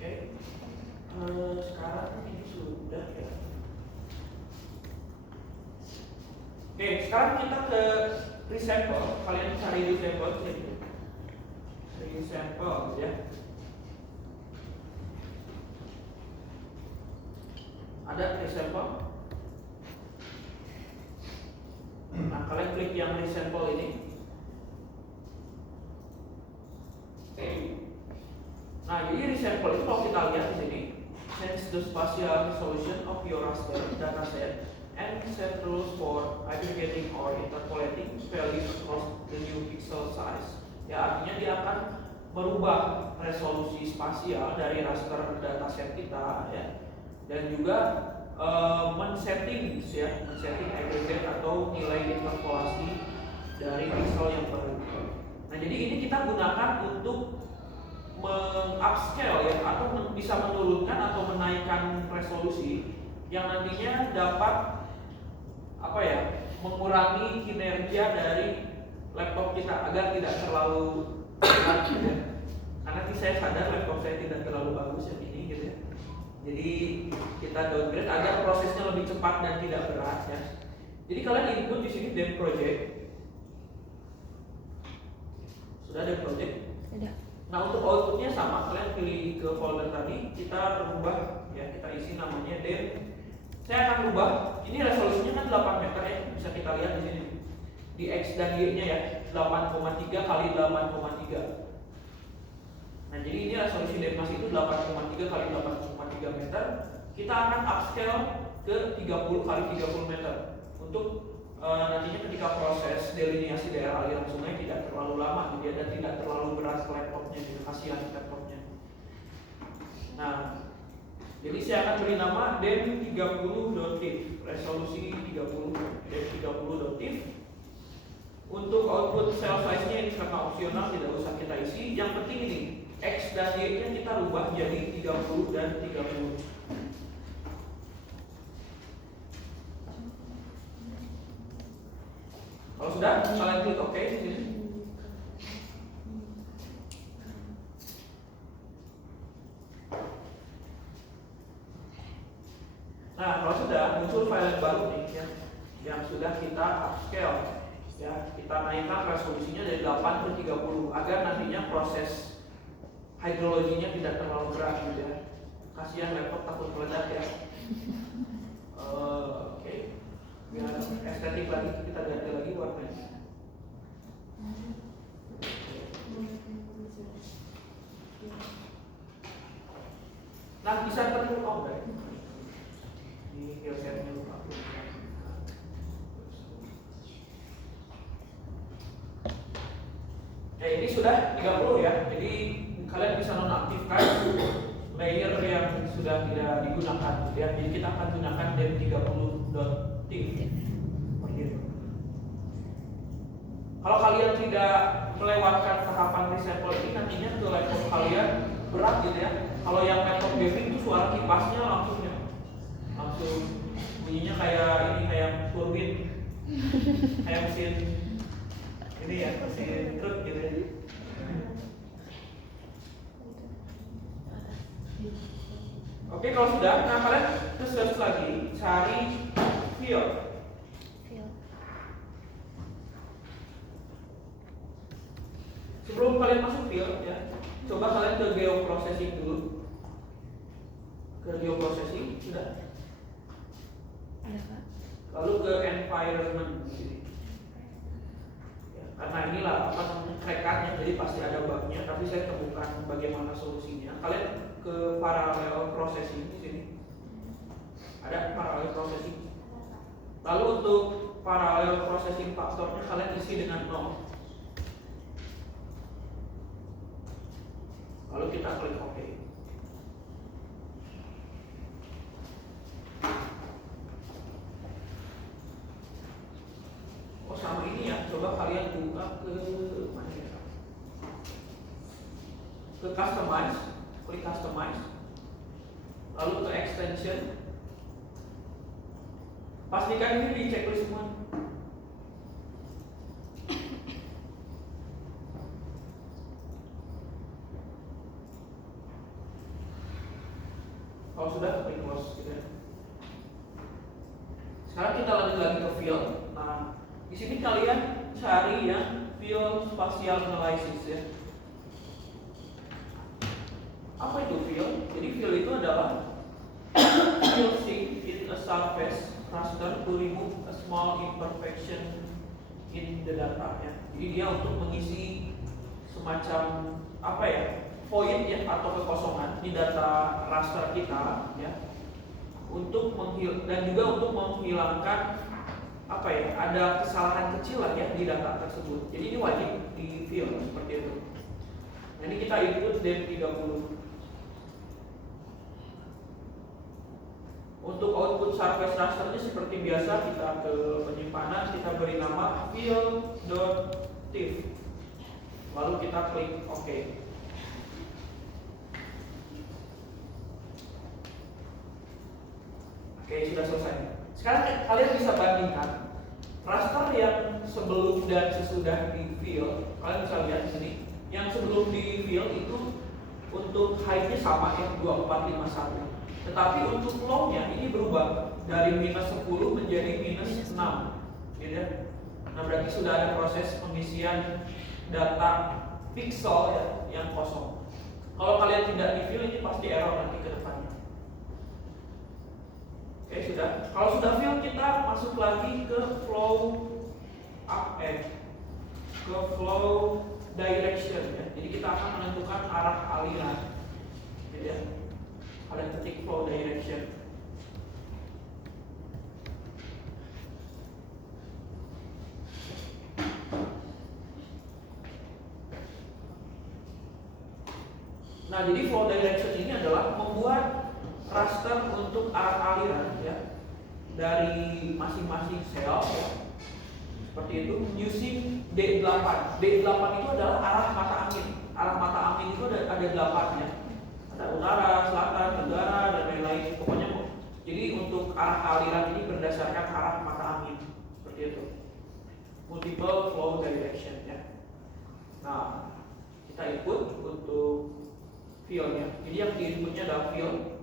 Oke, sekarang ini sudah ya. Oke, sekarang kita ke resample. Kalian cari resample sini. Resample ya. Ada resample. Nah, kalian klik yang resample ini. Oke. Nah, jadi resample itu kalau kita lihat di sini, sense the spatial resolution of your raster dataset and set rules for aggregating or interpolating values across the new pixel size. Ya, artinya dia akan merubah resolusi spasial dari raster dataset kita, ya, dan juga men-setting aggregate atau nilai interpolasi dari pixel yang baru. Nah, jadi ini kita gunakan untuk meng-upscale ya, atau bisa menurunkan atau menaikkan resolusi yang nantinya dapat mengurangi kinerja dari laptop kita agar tidak terlalu berat gitu ya. Karena saya sadar laptop saya tidak terlalu bagus yang ini gitu ya. Jadi kita downgrade agar prosesnya lebih cepat dan tidak berat ya. Jadi kalian input di sini dem project. Sudah dem project? Sudah. Nah, untuk outputnya sama, kalian pilih ke folder tadi, kita rubah ya, kita isi namanya dem. Saya akan rubah, ini resolusinya kan 8 meter ya, bisa kita lihat di sini. Di X dan Y-nya ya, 8,3 kali 8,3. Nah, jadi ini resolusi dem mas itu 8,3 kali 8,3 meter. Kita akan upscale ke 30 kali 30 meter untuk nantinya ketika proses deliniasi daerah aliran sungai tidak terlalu lama gitu ya, dan tidak terlalu berat ke laptopnya gitu, kasihan laptopnya. Nah, jadi saya akan beri nama dem 30.tif, resolusi 30 dem 30.tif. Untuk output cell size-nya ini karena opsional tidak usah kita isi. Yang penting ini X dan Y-nya kita rubah jadi 30 dan 30. Kalau sudah, kalian klik OK di sini. Nah, kalau sudah muncul file yang baru nih ya, yang sudah kita upscale ya, kita naikkan resolusinya dari 8 ke 30 agar nantinya proses hidrologinya tidak terlalu berat gitu ya. Kasihan laptop takut meledak ya. Oke. Biar estetik lagi, kita ganti lagi warnanya. Nah, bisa terlihat enggak? Ini filternya lupa. Ini sudah 30 ya. Jadi kalian bisa nonaktifkan layer yang sudah tidak digunakan ya. Jadi kita akan gunakan dem 30.tif. Kalau kalian tidak melewatkan tahapan resample ini, nantinya ke laptop kalian berat gitu ya. Kalau yang laptop gaming itu suara kipasnya langsung bunyinya kayak turbin, kayak mesin ini ya, mesin truk gitu ya. Oke, kalau sudah, nah kalian search lagi, cari field. Sebelum kalian masuk field ya, coba kalian ke geoprocessing dulu. Ke geoprocessing, sudah. Lalu ke environment di sini. Ya, karena inilah crack-nya, jadi pasti ada bugnya, tapi saya temukan bagaimana solusinya. Kalian ke parallel processing di sini. Ada parallel processing. Lalu untuk parallel processing faktornya kalian isi dengan 0. Lalu kita klik OK. sama ini ya, coba kalian buka ke mana ya? Ke customize, klik customize, lalu ke extension. Pastikan ini di checklist semua. Kalau sudah, klik close gitu ya. Sekarang kita lanjut lagi ke field. Nah, di sini kalian cari yang field spatial analysis ya. Apa itu field? Jadi field itu adalah field sink in a surface raster to remove a small imperfection in the data ya. Jadi dia untuk mengisi semacam apa ya, void ya atau kekosongan di data raster kita ya, untuk dan juga untuk menghilangkan apa ya, ada kesalahan kecil lah ya di data tersebut. Jadi ini wajib di fill seperti itu. Nah, ini kita input DEM30. Untuk output surface rasternya seperti biasa, kita ke penyimpanan, kita beri nama field.tif, lalu kita klik OK. Oke, sudah selesai. Sekarang kalian bisa bandingkan raster yang sebelum dan sesudah di fill. Kalian bisa lihat di sini, yang sebelum di fill itu untuk height-nya sama ya, 2451. Tetapi untuk flow-nya ini berubah dari -10 menjadi -6, gitu ya. Nah, berarti sudah ada proses pengisian data pixel ya, yang kosong. Kalau kalian tidak di fill, ini pasti error nanti ke depannya. Oke, sudah. Kalau sudah fill, kita masuk lagi ke flow ke flow direction ya. Jadi kita akan menentukan arah aliran, gitu ya. Kalian ketik flow direction. Nah, jadi flow direction ini adalah membuat raster untuk arah aliran ya dari masing-masing sel ya. Seperti itu using D8. D8 itu adalah arah mata angin. Arah mata angin itu ada 8 ya. Ada utara, selatan, tenggara, dan lain-lain. Pokoknya jadi untuk arah aliran ini berdasarkan arah mata angin. Seperti itu. Multiple flow direction ya. Nah, kita input untuk field-nya. Jadi yang diinputnya adalah field.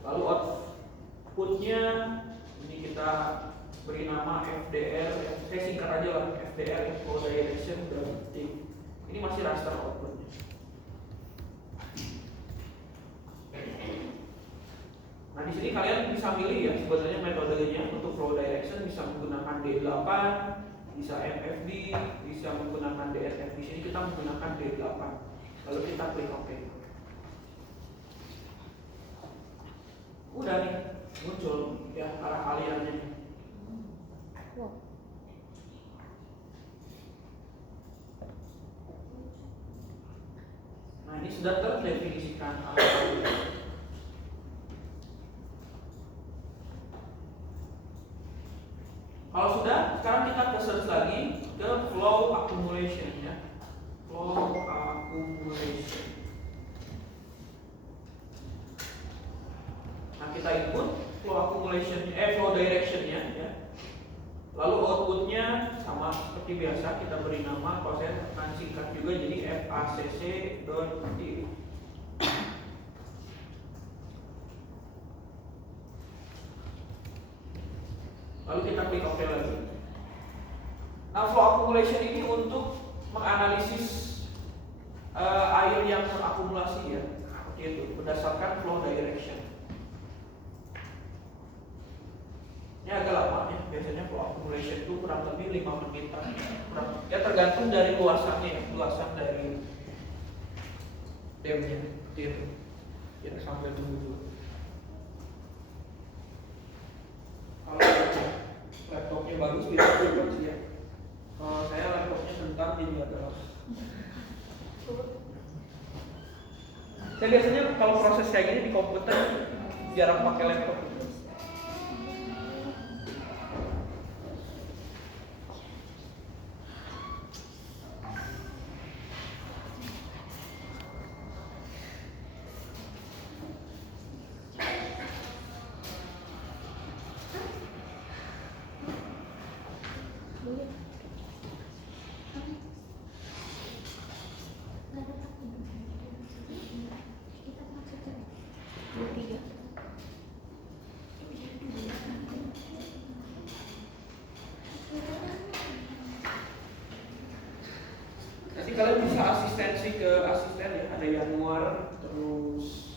Lalu outputnya ini kita beri nama FDR. Saya singkat aja lah, FDR flow direction berarti. Ini masih raster outputnya. Nah, di sini kalian bisa milih ya sebenarnya metodenya. Untuk flow direction bisa menggunakan D8, bisa MFD, bisa menggunakan DSF. Di sini kita menggunakan D8. Lalu kita klik OK. Udah nih muncul ya arah alirannya. Wow. Nah, ini sudah terdefinisikan arah aliran. Kalau sudah, sekarang kita ke search lagi ke flow accumulation ya. Flow accumulation. Nah, kita input flow accumulation, flow direction-nya ya. Lalu outputnya sama seperti biasa, kita beri nama, kalau saya akan singkat juga jadi facc.tif. Lalu kita klik OK lagi. Nah, flow accumulation ini untuk menganalisis air yang terakumulasi ya, seperti itu berdasarkan flow direction. Ini agak lama ya, biasanya flow accumulation itu kurang lebih 5 menitan. Ya tergantung dari luasannya ya, luasan dari DEM-nya, seperti itu. Kita sambil tunggu dulu. Kalau laptopnya bagus bisa juga sih ya. Kalau saya laptopnya sebentar jadi adalah. Saya biasanya kalau proses kayak gini di komputer jarang pakai laptop. asistensi ke asisten ya, ada Januar, terus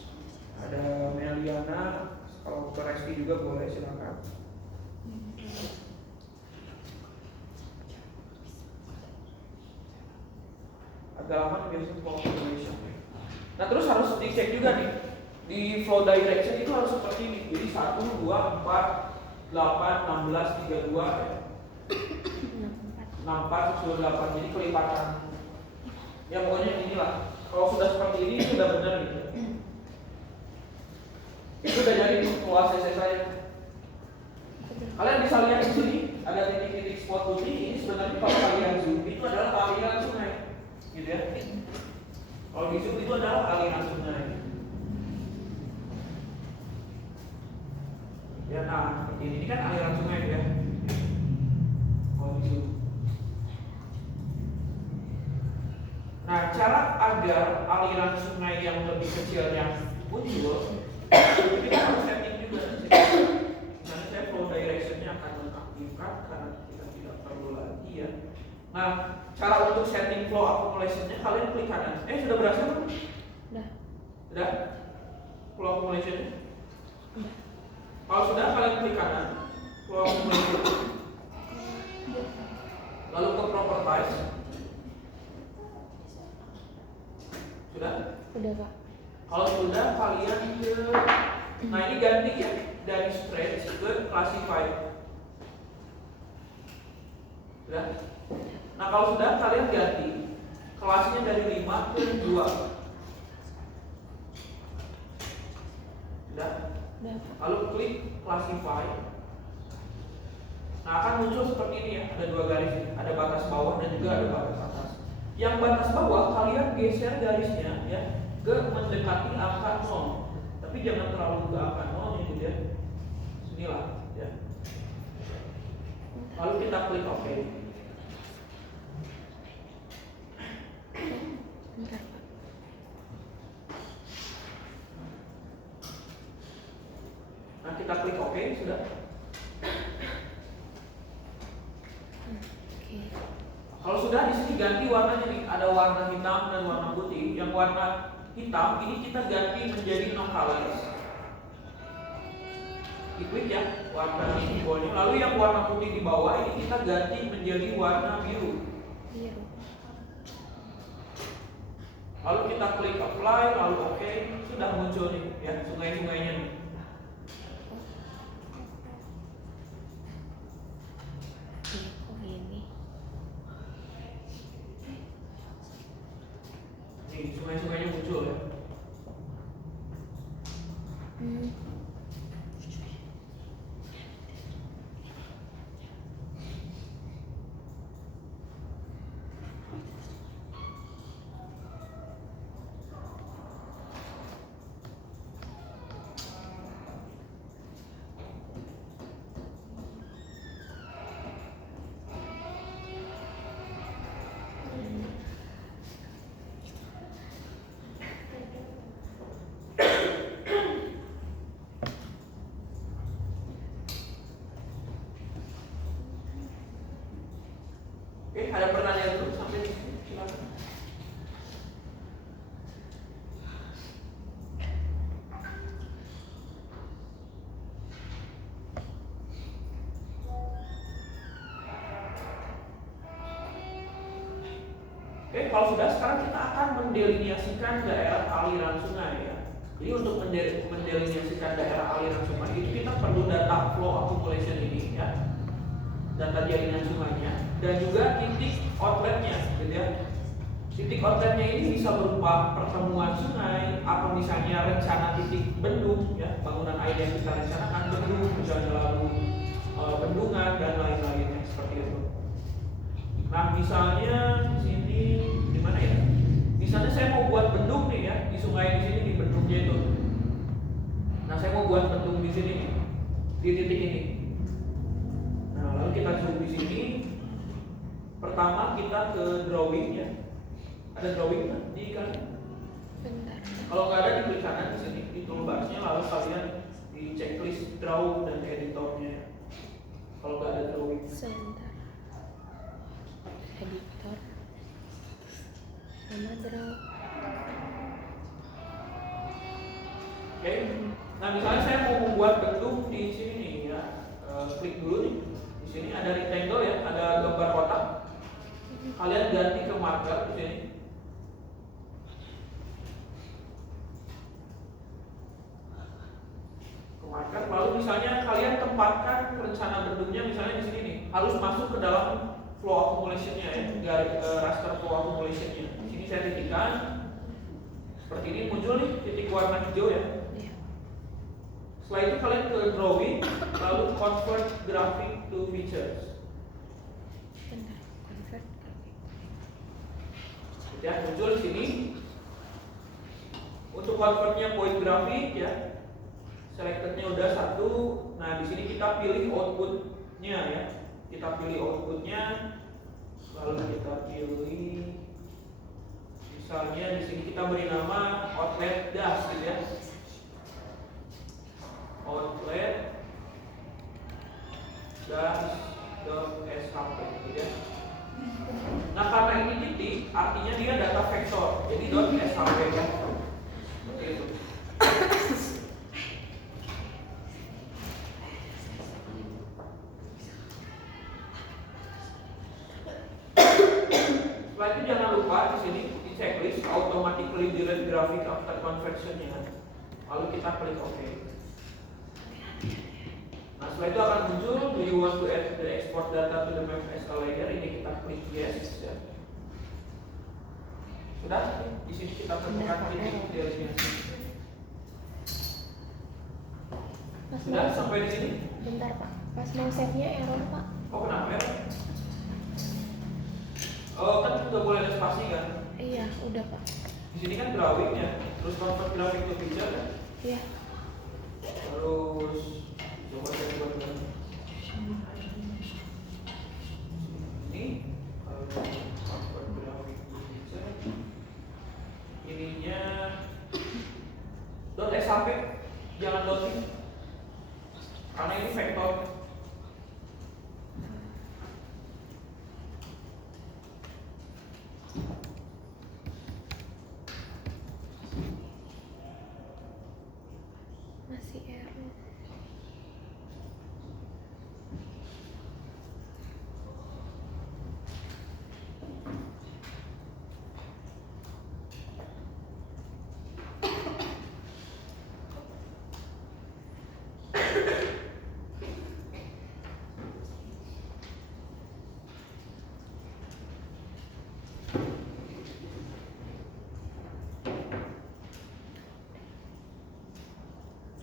ada Meliana, kalau ke Resti juga boleh silakan. Agak lama biasanya flow formulation. Nah terus harus dicek juga nih di flow direction itu harus seperti ini. Jadi 1, 2, 4, 8, 16, 32 ya. 64, 98, jadi kelipatan. Ya pokoknya inilah. Kalau sudah seperti ini sudah benar gitu. Itu udah jadi flow ACC saya. Kalian bisa lihat di sini ada titik-titik spot putih. Ini sebenarnya kalau kalian zoom itu adalah aliran sungai, gitu ya. Kalau di zoom itu adalah aliran sungai. Ya, nah ini kan aliran sungai ya. Kalau di zoom. Nah, cara agar aliran sungai yang lebih kecilnya muncul, kita harus setting juga. Misalnya saya flow directionnya akan mengaktifkan karena kita tidak perlu lagi ya. Nah, cara untuk setting flow accumulationnya kalian klik kanan. Sudah berhasil belum? Udah. Sudah? Flow accumulationnya? Kalau sudah kalian klik kanan, flow accumulation. Lalu ke properties. Sudah? Udah, Kak. Kalau sudah kalian ke, nah ini ganti ya dari stretch ke classify. Sudah? Nah kalau sudah kalian ganti kelasnya dari 5 ke 2. Sudah? Lalu klik classify. Nah akan muncul seperti ini ya, ada 2 garis, ada batas bawah dan juga ada batas atas. Yang batas bawah kalian geser garisnya ya ke mendekati angka 0, tapi jangan terlalu ke angka 0 gitu ya. Inilah ya. Lalu kita klik OK. Nah kita klik OK sudah. Kalau sudah di sini ganti warnanya nih, ada warna hitam dan warna putih. Yang warna hitam ini kita ganti menjadi no colors. Diklik ya warna simbolnya. Lalu yang warna putih di bawah ini kita ganti menjadi warna biru. Lalu kita klik apply, lalu OK, sudah muncul nih ya sungai-sungainya nih. Sungai-sungainya muncul ya. Oke, ada pertanyaan dulu sampai di sini, silakan. Oke, kalau sudah sekarang kita akan mendeliniasikan daerah aliran sungai ya. Jadi untuk mendeliniasikan daerah aliran sungai itu kita perlu data flow accumulation ini ya. Data jaringan sungainya dan juga titik outletnya gitu ya. Titik outletnya ini bisa berupa pertemuan sungai atau misalnya rencana titik bendung ya, bangunan air yang kita rencanakan bendung misalnya, lalu bendungan dan lain-lainnya seperti itu. Nah misalnya di sini di mana ya? Misalnya saya mau buat bendung nih ya di sungai di sini, di bendungnya itu. Nah saya mau buat bendung di sini nih, di titik ini. Lalu kita zoom di sini. Pertama kita ke drawing ya. Ada drawing kan di kanan? Bentar. Kalau nggak ada di klik kanan di sini di toolbarsnya, lalu kalian di checklist draw dan editornya. Kalau nggak ada drawing. Sebentar. Editor. sama draw. Oke. Nah, misalnya saya mau membuat bentuk di sini nih ya. Klik dulu nih. Di sini ada rectangle ya, ada gambar kotak. Kalian ganti ke marker di sini. Ke marker. Lalu misalnya kalian tempatkan rencana bentuknya misalnya di sini nih. Harus masuk ke dalam flow accumulation-nya ya, garis raster flow accumulation-nya. Di sini saya titikkan. Seperti ini muncul nih titik warna hijau ya. Iya. Setelah itu kalian ke drawing, lalu convert graphic to features. Bentar, convert graphic. Ya, muncul di sini. Untuk convertnya point grafik ya, selectednya udah satu. Nah, di sini kita pilih outputnya ya. Kita pilih outputnya, lalu kita pilih, misalnya di sini kita beri nama outlet dash gitu ya. Outlet dash.shp gitu ya. Nah, karena ini titik, artinya dia data vektor. Jadi .shp ya. Seperti itu. Setelah itu jangan lupa di sini di checklist automatically delete graphic after conversion-nya. Lalu kita klik OK. Nah, setelah itu akan muncul do you want to add the export data to the map SQL layer. Ini kita klik yes ya. Sudah, di sini kita temukan titik delineasi. Sudah sampai di sini. Bentar Pak, pas mau save-nya error Pak. Oh, kenapa ya? Oh, kan udah boleh ada spasi kan? Iya, udah Pak. Di sini kan drawing ya, terus convert grafik to feature kan? Iya. Terus coba saya buat lagi. Ini kalau convert grafik to feature, ininya .shp, jangan .in, karena ini vektor. Masih error.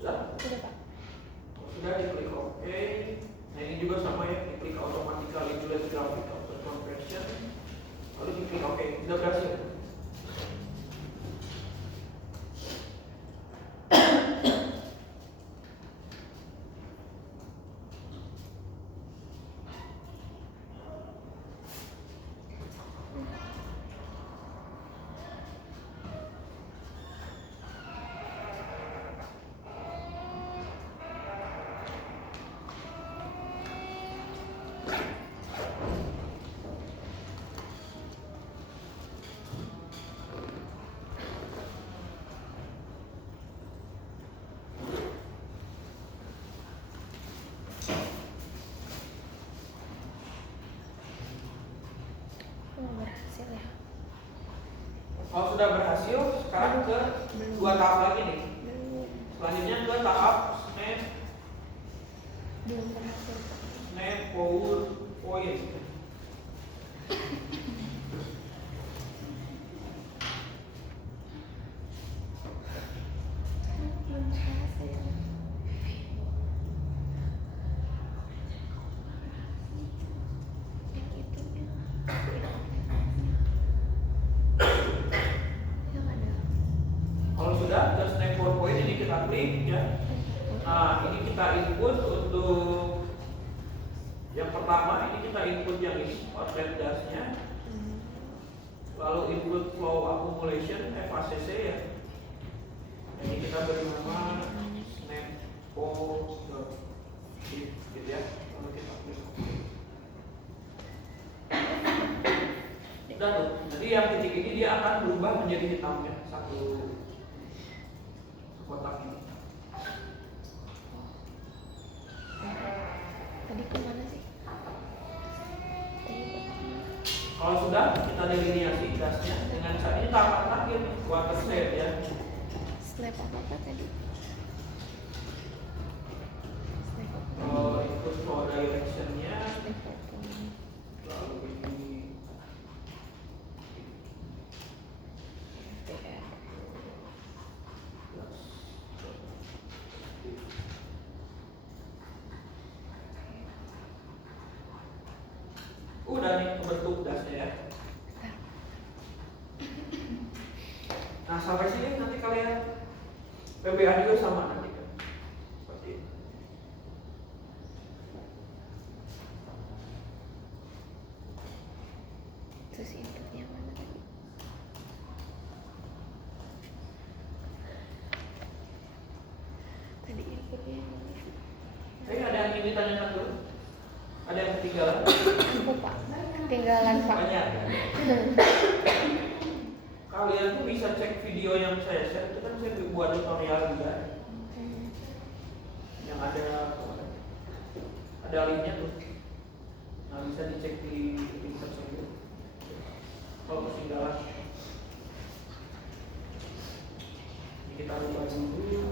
Sudah? Udah Pak. Sudah, diklik OK. Nah, ini juga sama ya, diklik automatically delete graphic after conversion. Lalu diklik OK. Sudah berhasil. Oh, berhasil ya. Kalau sudah berhasil, sekarang ke dua tahap lagi nih. Belum. Selanjutnya ke tahap snap Belum berhasil Pak. PowerPoint. Belum berhasil. Yang itunya. Yang ada. Kalau sudah ke snap PowerPoint ini kita klik ya. Nah, ini kita input untuk yang pertama, ini kita input yang ini outlet dash-nya. Lalu input flow accumulation FACC ya. Ini kita beri nama snappo.zip gitu ya. Lalu kita klik OK. Udah tuh. Jadi yang titik ini dia akan berubah menjadi hitam ya, satu kotak ini. Tadi kemana sih? Kalau sudah kita delineasi gasnya dengan cara ini tahapan terakhir nih, water slab ya. Slab apa tadi? Slab apa? Ikut flow directionnya, Slab apa? lalu ini FDR. udah nih kebentuk dasnya ya. Nah sampai sini nanti kalian PBA juga sama nanti kan, seperti ini. Terus inputnya mana tadi? Tadi inputnya yang mana sih? Ada yang ingin ditanyakan dulu? Ada yang ketinggalan? Aku Pak, ketinggalan Pak. Banyak ya? Kalian tuh bisa cek video yang saya share, itu kan saya buat tutorial juga yang ada linknya tuh. Nah bisa dicek di link tersebut. Kalau ketinggalan, ini kita ubah dulu.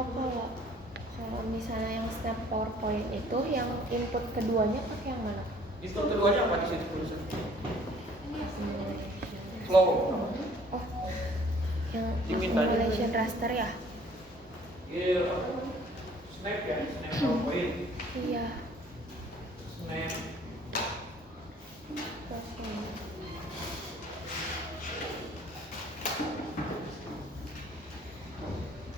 Oh, kalau misalnya yang snap PowerPoint itu yang input keduanya pakai yang mana? Itu keduanya apa di situ tulisan? Simulation. Flow. Oh, yang Dimintanya. simulation raster ya? Iya, snap ya, snap PowerPoint. Iya. Snap. Oke.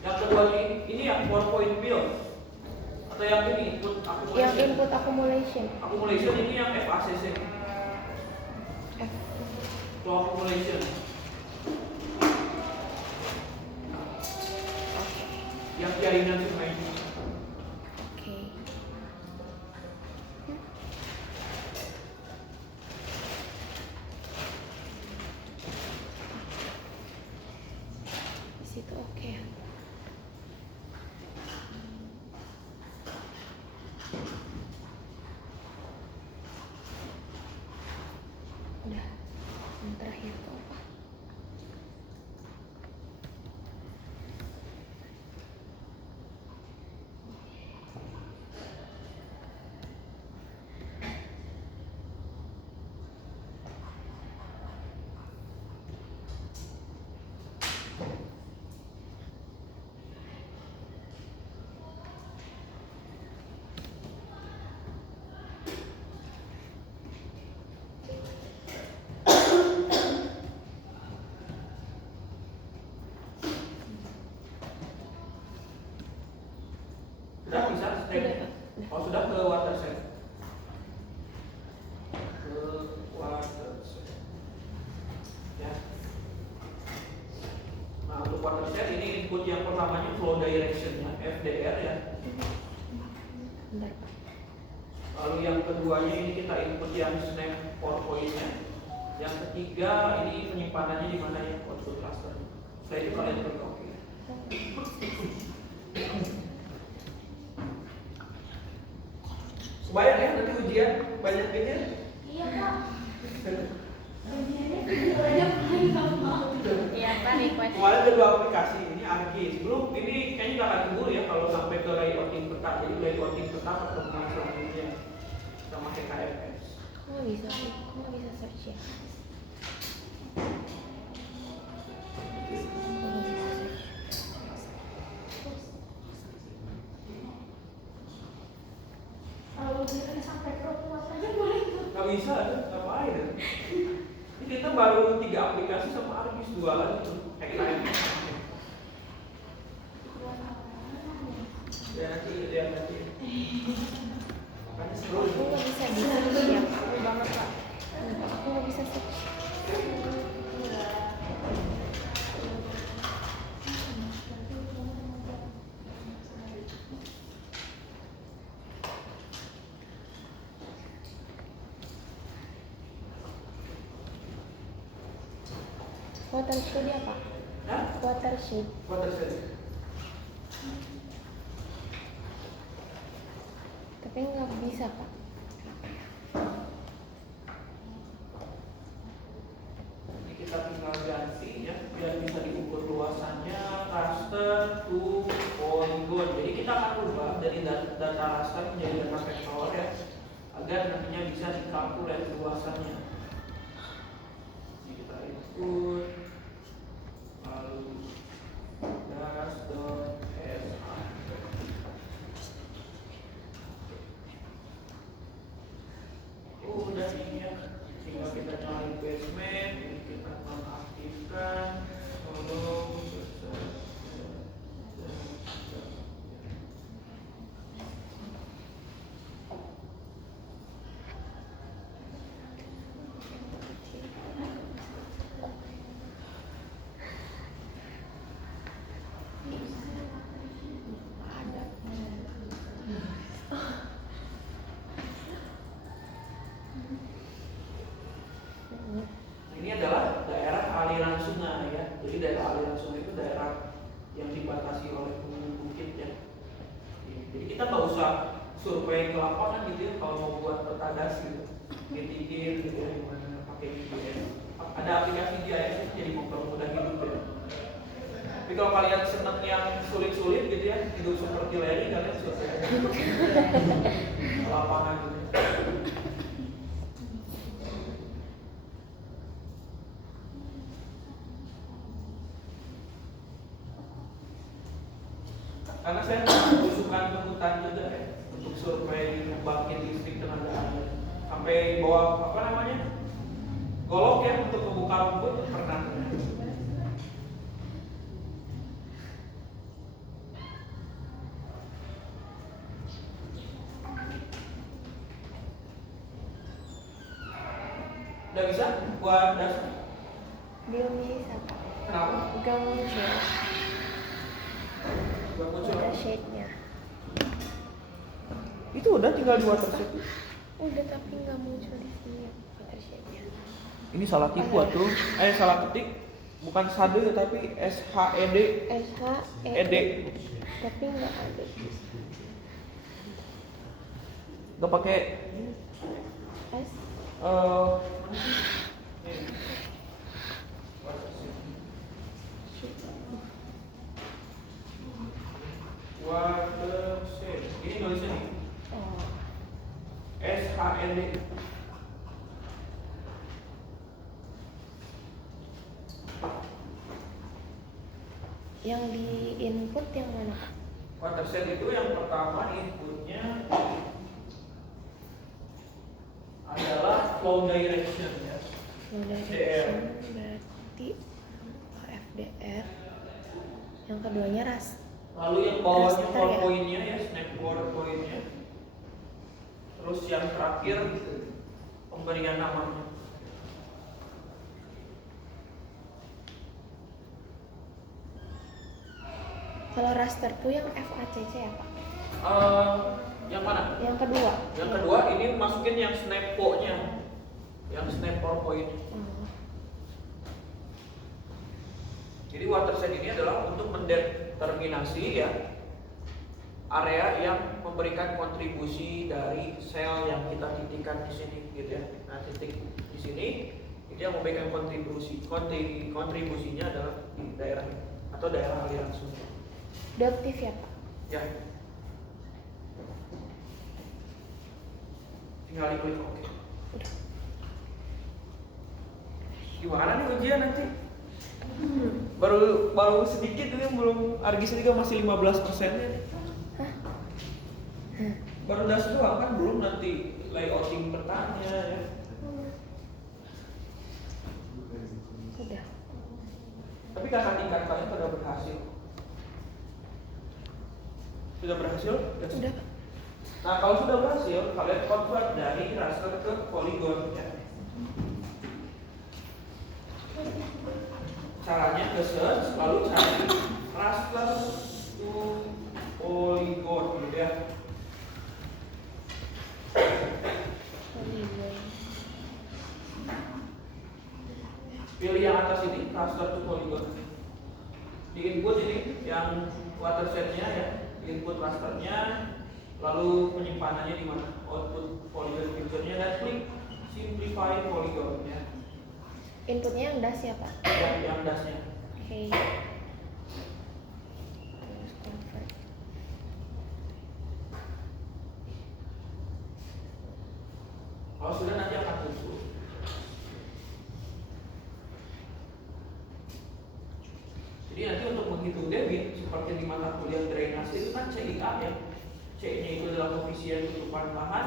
Yang kedua ini yang PowerPoint build atau yang ini input accumulation. Yang input accumulation. Accumulation ini yang FACC, F. flow accumulation. Oke. Yang jaringan sungai ini. Oke. Di situ oke ya. Udah. Yang terakhir tuh apa? Sudah bisa step. Oh sudah ke water set. Ke water set. Ya. Nah untuk water set ini input yang pertamanya flow direction ya, FDR ya. Bentar Pak. Lalu yang keduanya ini kita input yang snap PowerPoint-nya. Yang ketiga ini penyimpanannya di mana ya, output raster. Setelah itu kalian klik oke. Bayang ya nanti ujian banyak ini. Iya Pak. Iya Pak, request. Kemarin ada dua aplikasi, ini ArcGIS. Belum, ini kayaknya nggak akan tunggu ya kalau sampai ke layouting peta. Jadi layouting peta pertemuan selanjutnya sama HKMS. Kok nggak bisa sih? Kok nggak bisa search ya? Kok nggak bisa search? Kalau udah sampai perempuan aja boleh tuh. Nggak bisa, ngapain ya? Ini kita baru 3 aplikasi sama ArcGIS 2 lagi tuh. HKMS. Ya nanti, ya nanti. Makanya Aku sebelum nggak bisa di search ya. Aku banget Pak. Aku nggak bisa search. Watershed apa? Hah? Watershed. Watershed. Tapi nggak bisa Pak. Ini kita tinggal ganti ya, biar bisa diukur luasannya raster to polygon. Jadi kita akan ubah dari data raster menjadi data vektor ya, agar nantinya bisa dikalkulasi luasannya. Ini kita input lalu das.sr. Udah ini ya, tinggal kita nyalain basement, ini kita nonaktifkan tolong ini adalah daerah aliran sungai ya. Jadi daerah aliran sungai itu daerah yang dibatasi oleh gunung bukit ya. Jadi kita nggak usah survei ke lapangan gitu ya kalau mau buat peta das gitu, getigir gitu ya, gimana pakai GPS. Ada aplikasi GIS itu jadi mempermudah hidup ya. Tapi kalau kalian seneng yang sulit-sulit gitu ya, hidup seperti Larry, kalian survei ke lapangan gitu. Karena saya berusukan ke hutan juga ya, untuk survei pembangkit listrik tenaga air. Sampai bawa apa namanya, golok ya untuk membuka rumput pernah. Udah bisa buat dasar? Belum bisa Pak. Kenapa? Nggak muncul. Gak muncul. Watershed-nya. Itu udah tinggal di watershed. Udah tapi nggak muncul di sini watershed-nya. Ini salah tipu tuh. Salah ketik. Bukan SHADE tapi SHED. SHED. Tapi nggak ada. Gak pakai S. Watershed. Ini nulisnya nih. Oh. SHND. Yang di input yang mana Pak? Watershed itu yang pertama inputnya adalah flow direction ya. Flow direction berarti FDR. Yang keduanya ras. Lalu yang bawahnya Raster core ya? point-nya ya, snap core point-nya. Terus yang terakhir pemberian namanya. Kalau raster tuh yang FACC ya Pak? Yang mana? Yang kedua. Yang kedua ini masukin yang snap core-nya. Yang snap core point. Oh. Jadi watershed ini adalah untuk mendeterminasi ya area yang memberikan kontribusi dari sel yang kita titikkan di sini gitu ya. Nah, titik di sini itu yang memberikan kontribusinya adalah di daerah ini, atau daerah aliran sungai. Udah aktif ya Pak? Ya. Tinggal diklik oke. Udah. Gimana nih ujian nanti? Baru sedikit ini belum Argis juga masih 15%-nya. Baru das doang kan, belum nanti layouting petanya ya. Udah. Tapi kakak tingkat kalian sudah berhasil. Sudah berhasil? Udah Pak. Nah kalau sudah berhasil, kalian convert dari raster ke polygon ya. Caranya ke search, lalu cari raster to polygon gitu ya. Polygon. Pilih yang atas ini, raster raster to polygon. Di input ini yang watersetnya ya, input rasternya, lalu penyimpanannya di mana, output polygon picture-nya, dan klik simplify polygon ya. Inputnya yang das ya Pak? Yang dasnya. Oke. Terus convert. Kalau sudah nanti akan muncul. Jadi nanti untuk menghitung debit seperti di mata kuliah drainase itu kan CIA ya. C-nya itu adalah koefisien tutupan lahan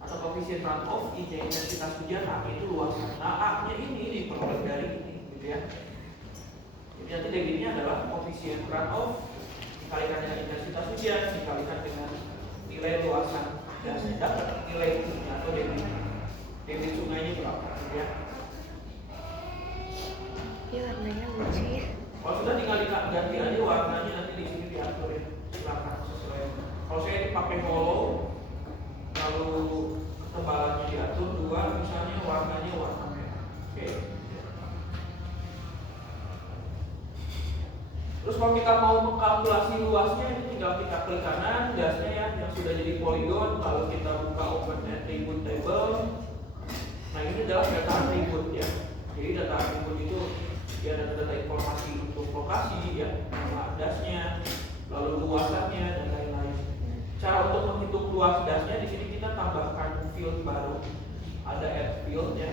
atau koefisien runoff, I-nya intensitas hujan, A itu luasan. Nah, A-nya ini diperoleh dari ini, gitu ya. Jadi nanti debitnya adalah koefisien runoff dikalikan dengan intensitas hujan dikalikan dengan nilai luasan dasnya, dapat nilai I atau debit. Debit sungainya berapa, gitu ya. Ini warnanya lucu ya. Kalau sudah tinggal ganti aja warnanya, nanti di sini diatur ya. Silakan sesuai. Kalau saya pakai hollow, lalu ketebalannya diatur 2, misalnya warnanya warna merah. Oke. Terus kalau kita mau mengkalkulasi luasnya, ini tinggal kita klik kanan dasnya ya, yang sudah jadi polygon. Lalu kita buka open attribute table. Nah, ini adalah data attribute ya. Jadi data attribute itu ya data-data informasi untuk lokasi ya, nama dasnya, lalu luasannya dan lain-lain. Cara untuk menghitung luas dasnya di sini kita tambahkan field baru. Ada add field ya.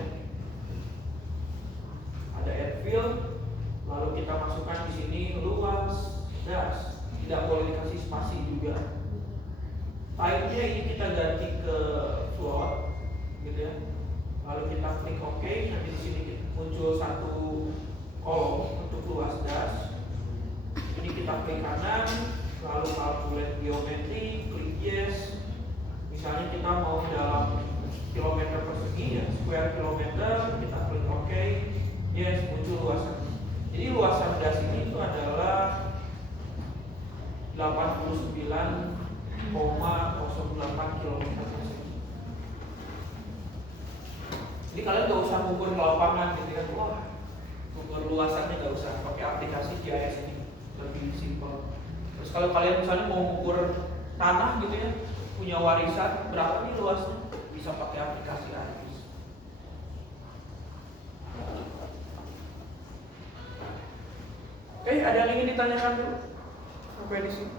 Ada add field, lalu kita masukkan di sini luas das. Tidak boleh dikasih spasi juga. Type-nya ini kita ganti ke float, gitu ya. Lalu kita klik OK. Nanti di sini muncul satu kolom untuk luas das. Ini kita klik kanan, lalu calculate geometry, klik yes. Misalnya kita mau dalam kilometer persegi ya, square kilometer, kita klik OK, yes, muncul luasan. Jadi luasan das ini itu adalah 89,08 km persegi. Jadi kalian gak usah ngukur ke lapangan gitu kan, wah ukur luasannya gak usah, pakai aplikasi GIS ini lebih simpel. Terus kalau kalian misalnya mau mengukur tanah gitu ya, punya warisan berapa nih luasnya, bisa pakai aplikasi ARGIS. Oke, ada yang ingin ditanyakan dulu? Sampai di sini.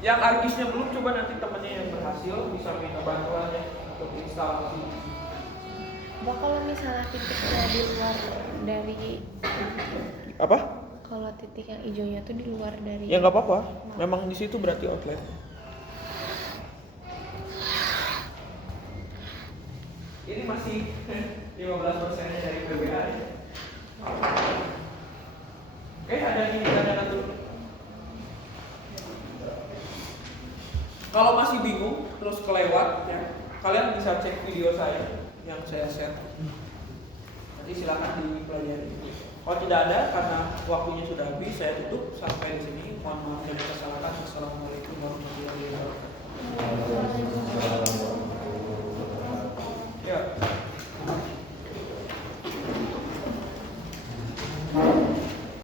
Yang ARGISnya belum, coba nanti temannya yang berhasil bisa minta bantuannya untuk instalasi. Pak, kalau misalnya titiknya di luar dari Apa? kalau titik yang hijaunya tuh di luar dari Ya nggak apa-apa. Memang di situ berarti outlet. Ini masih 15%-nya dari PBA. Oke, ada yang ingin ditanyakan dulu? Kalau masih bingung terus kelewat ya, kalian bisa cek video saya yang saya share. Nanti silakan dipelajari. Kalau tidak ada karena waktunya sudah habis, saya tutup sampai di sini. Mohon maaf dan kesalahan. Assalamualaikum warahmatullahi wabarakatuh. Ya.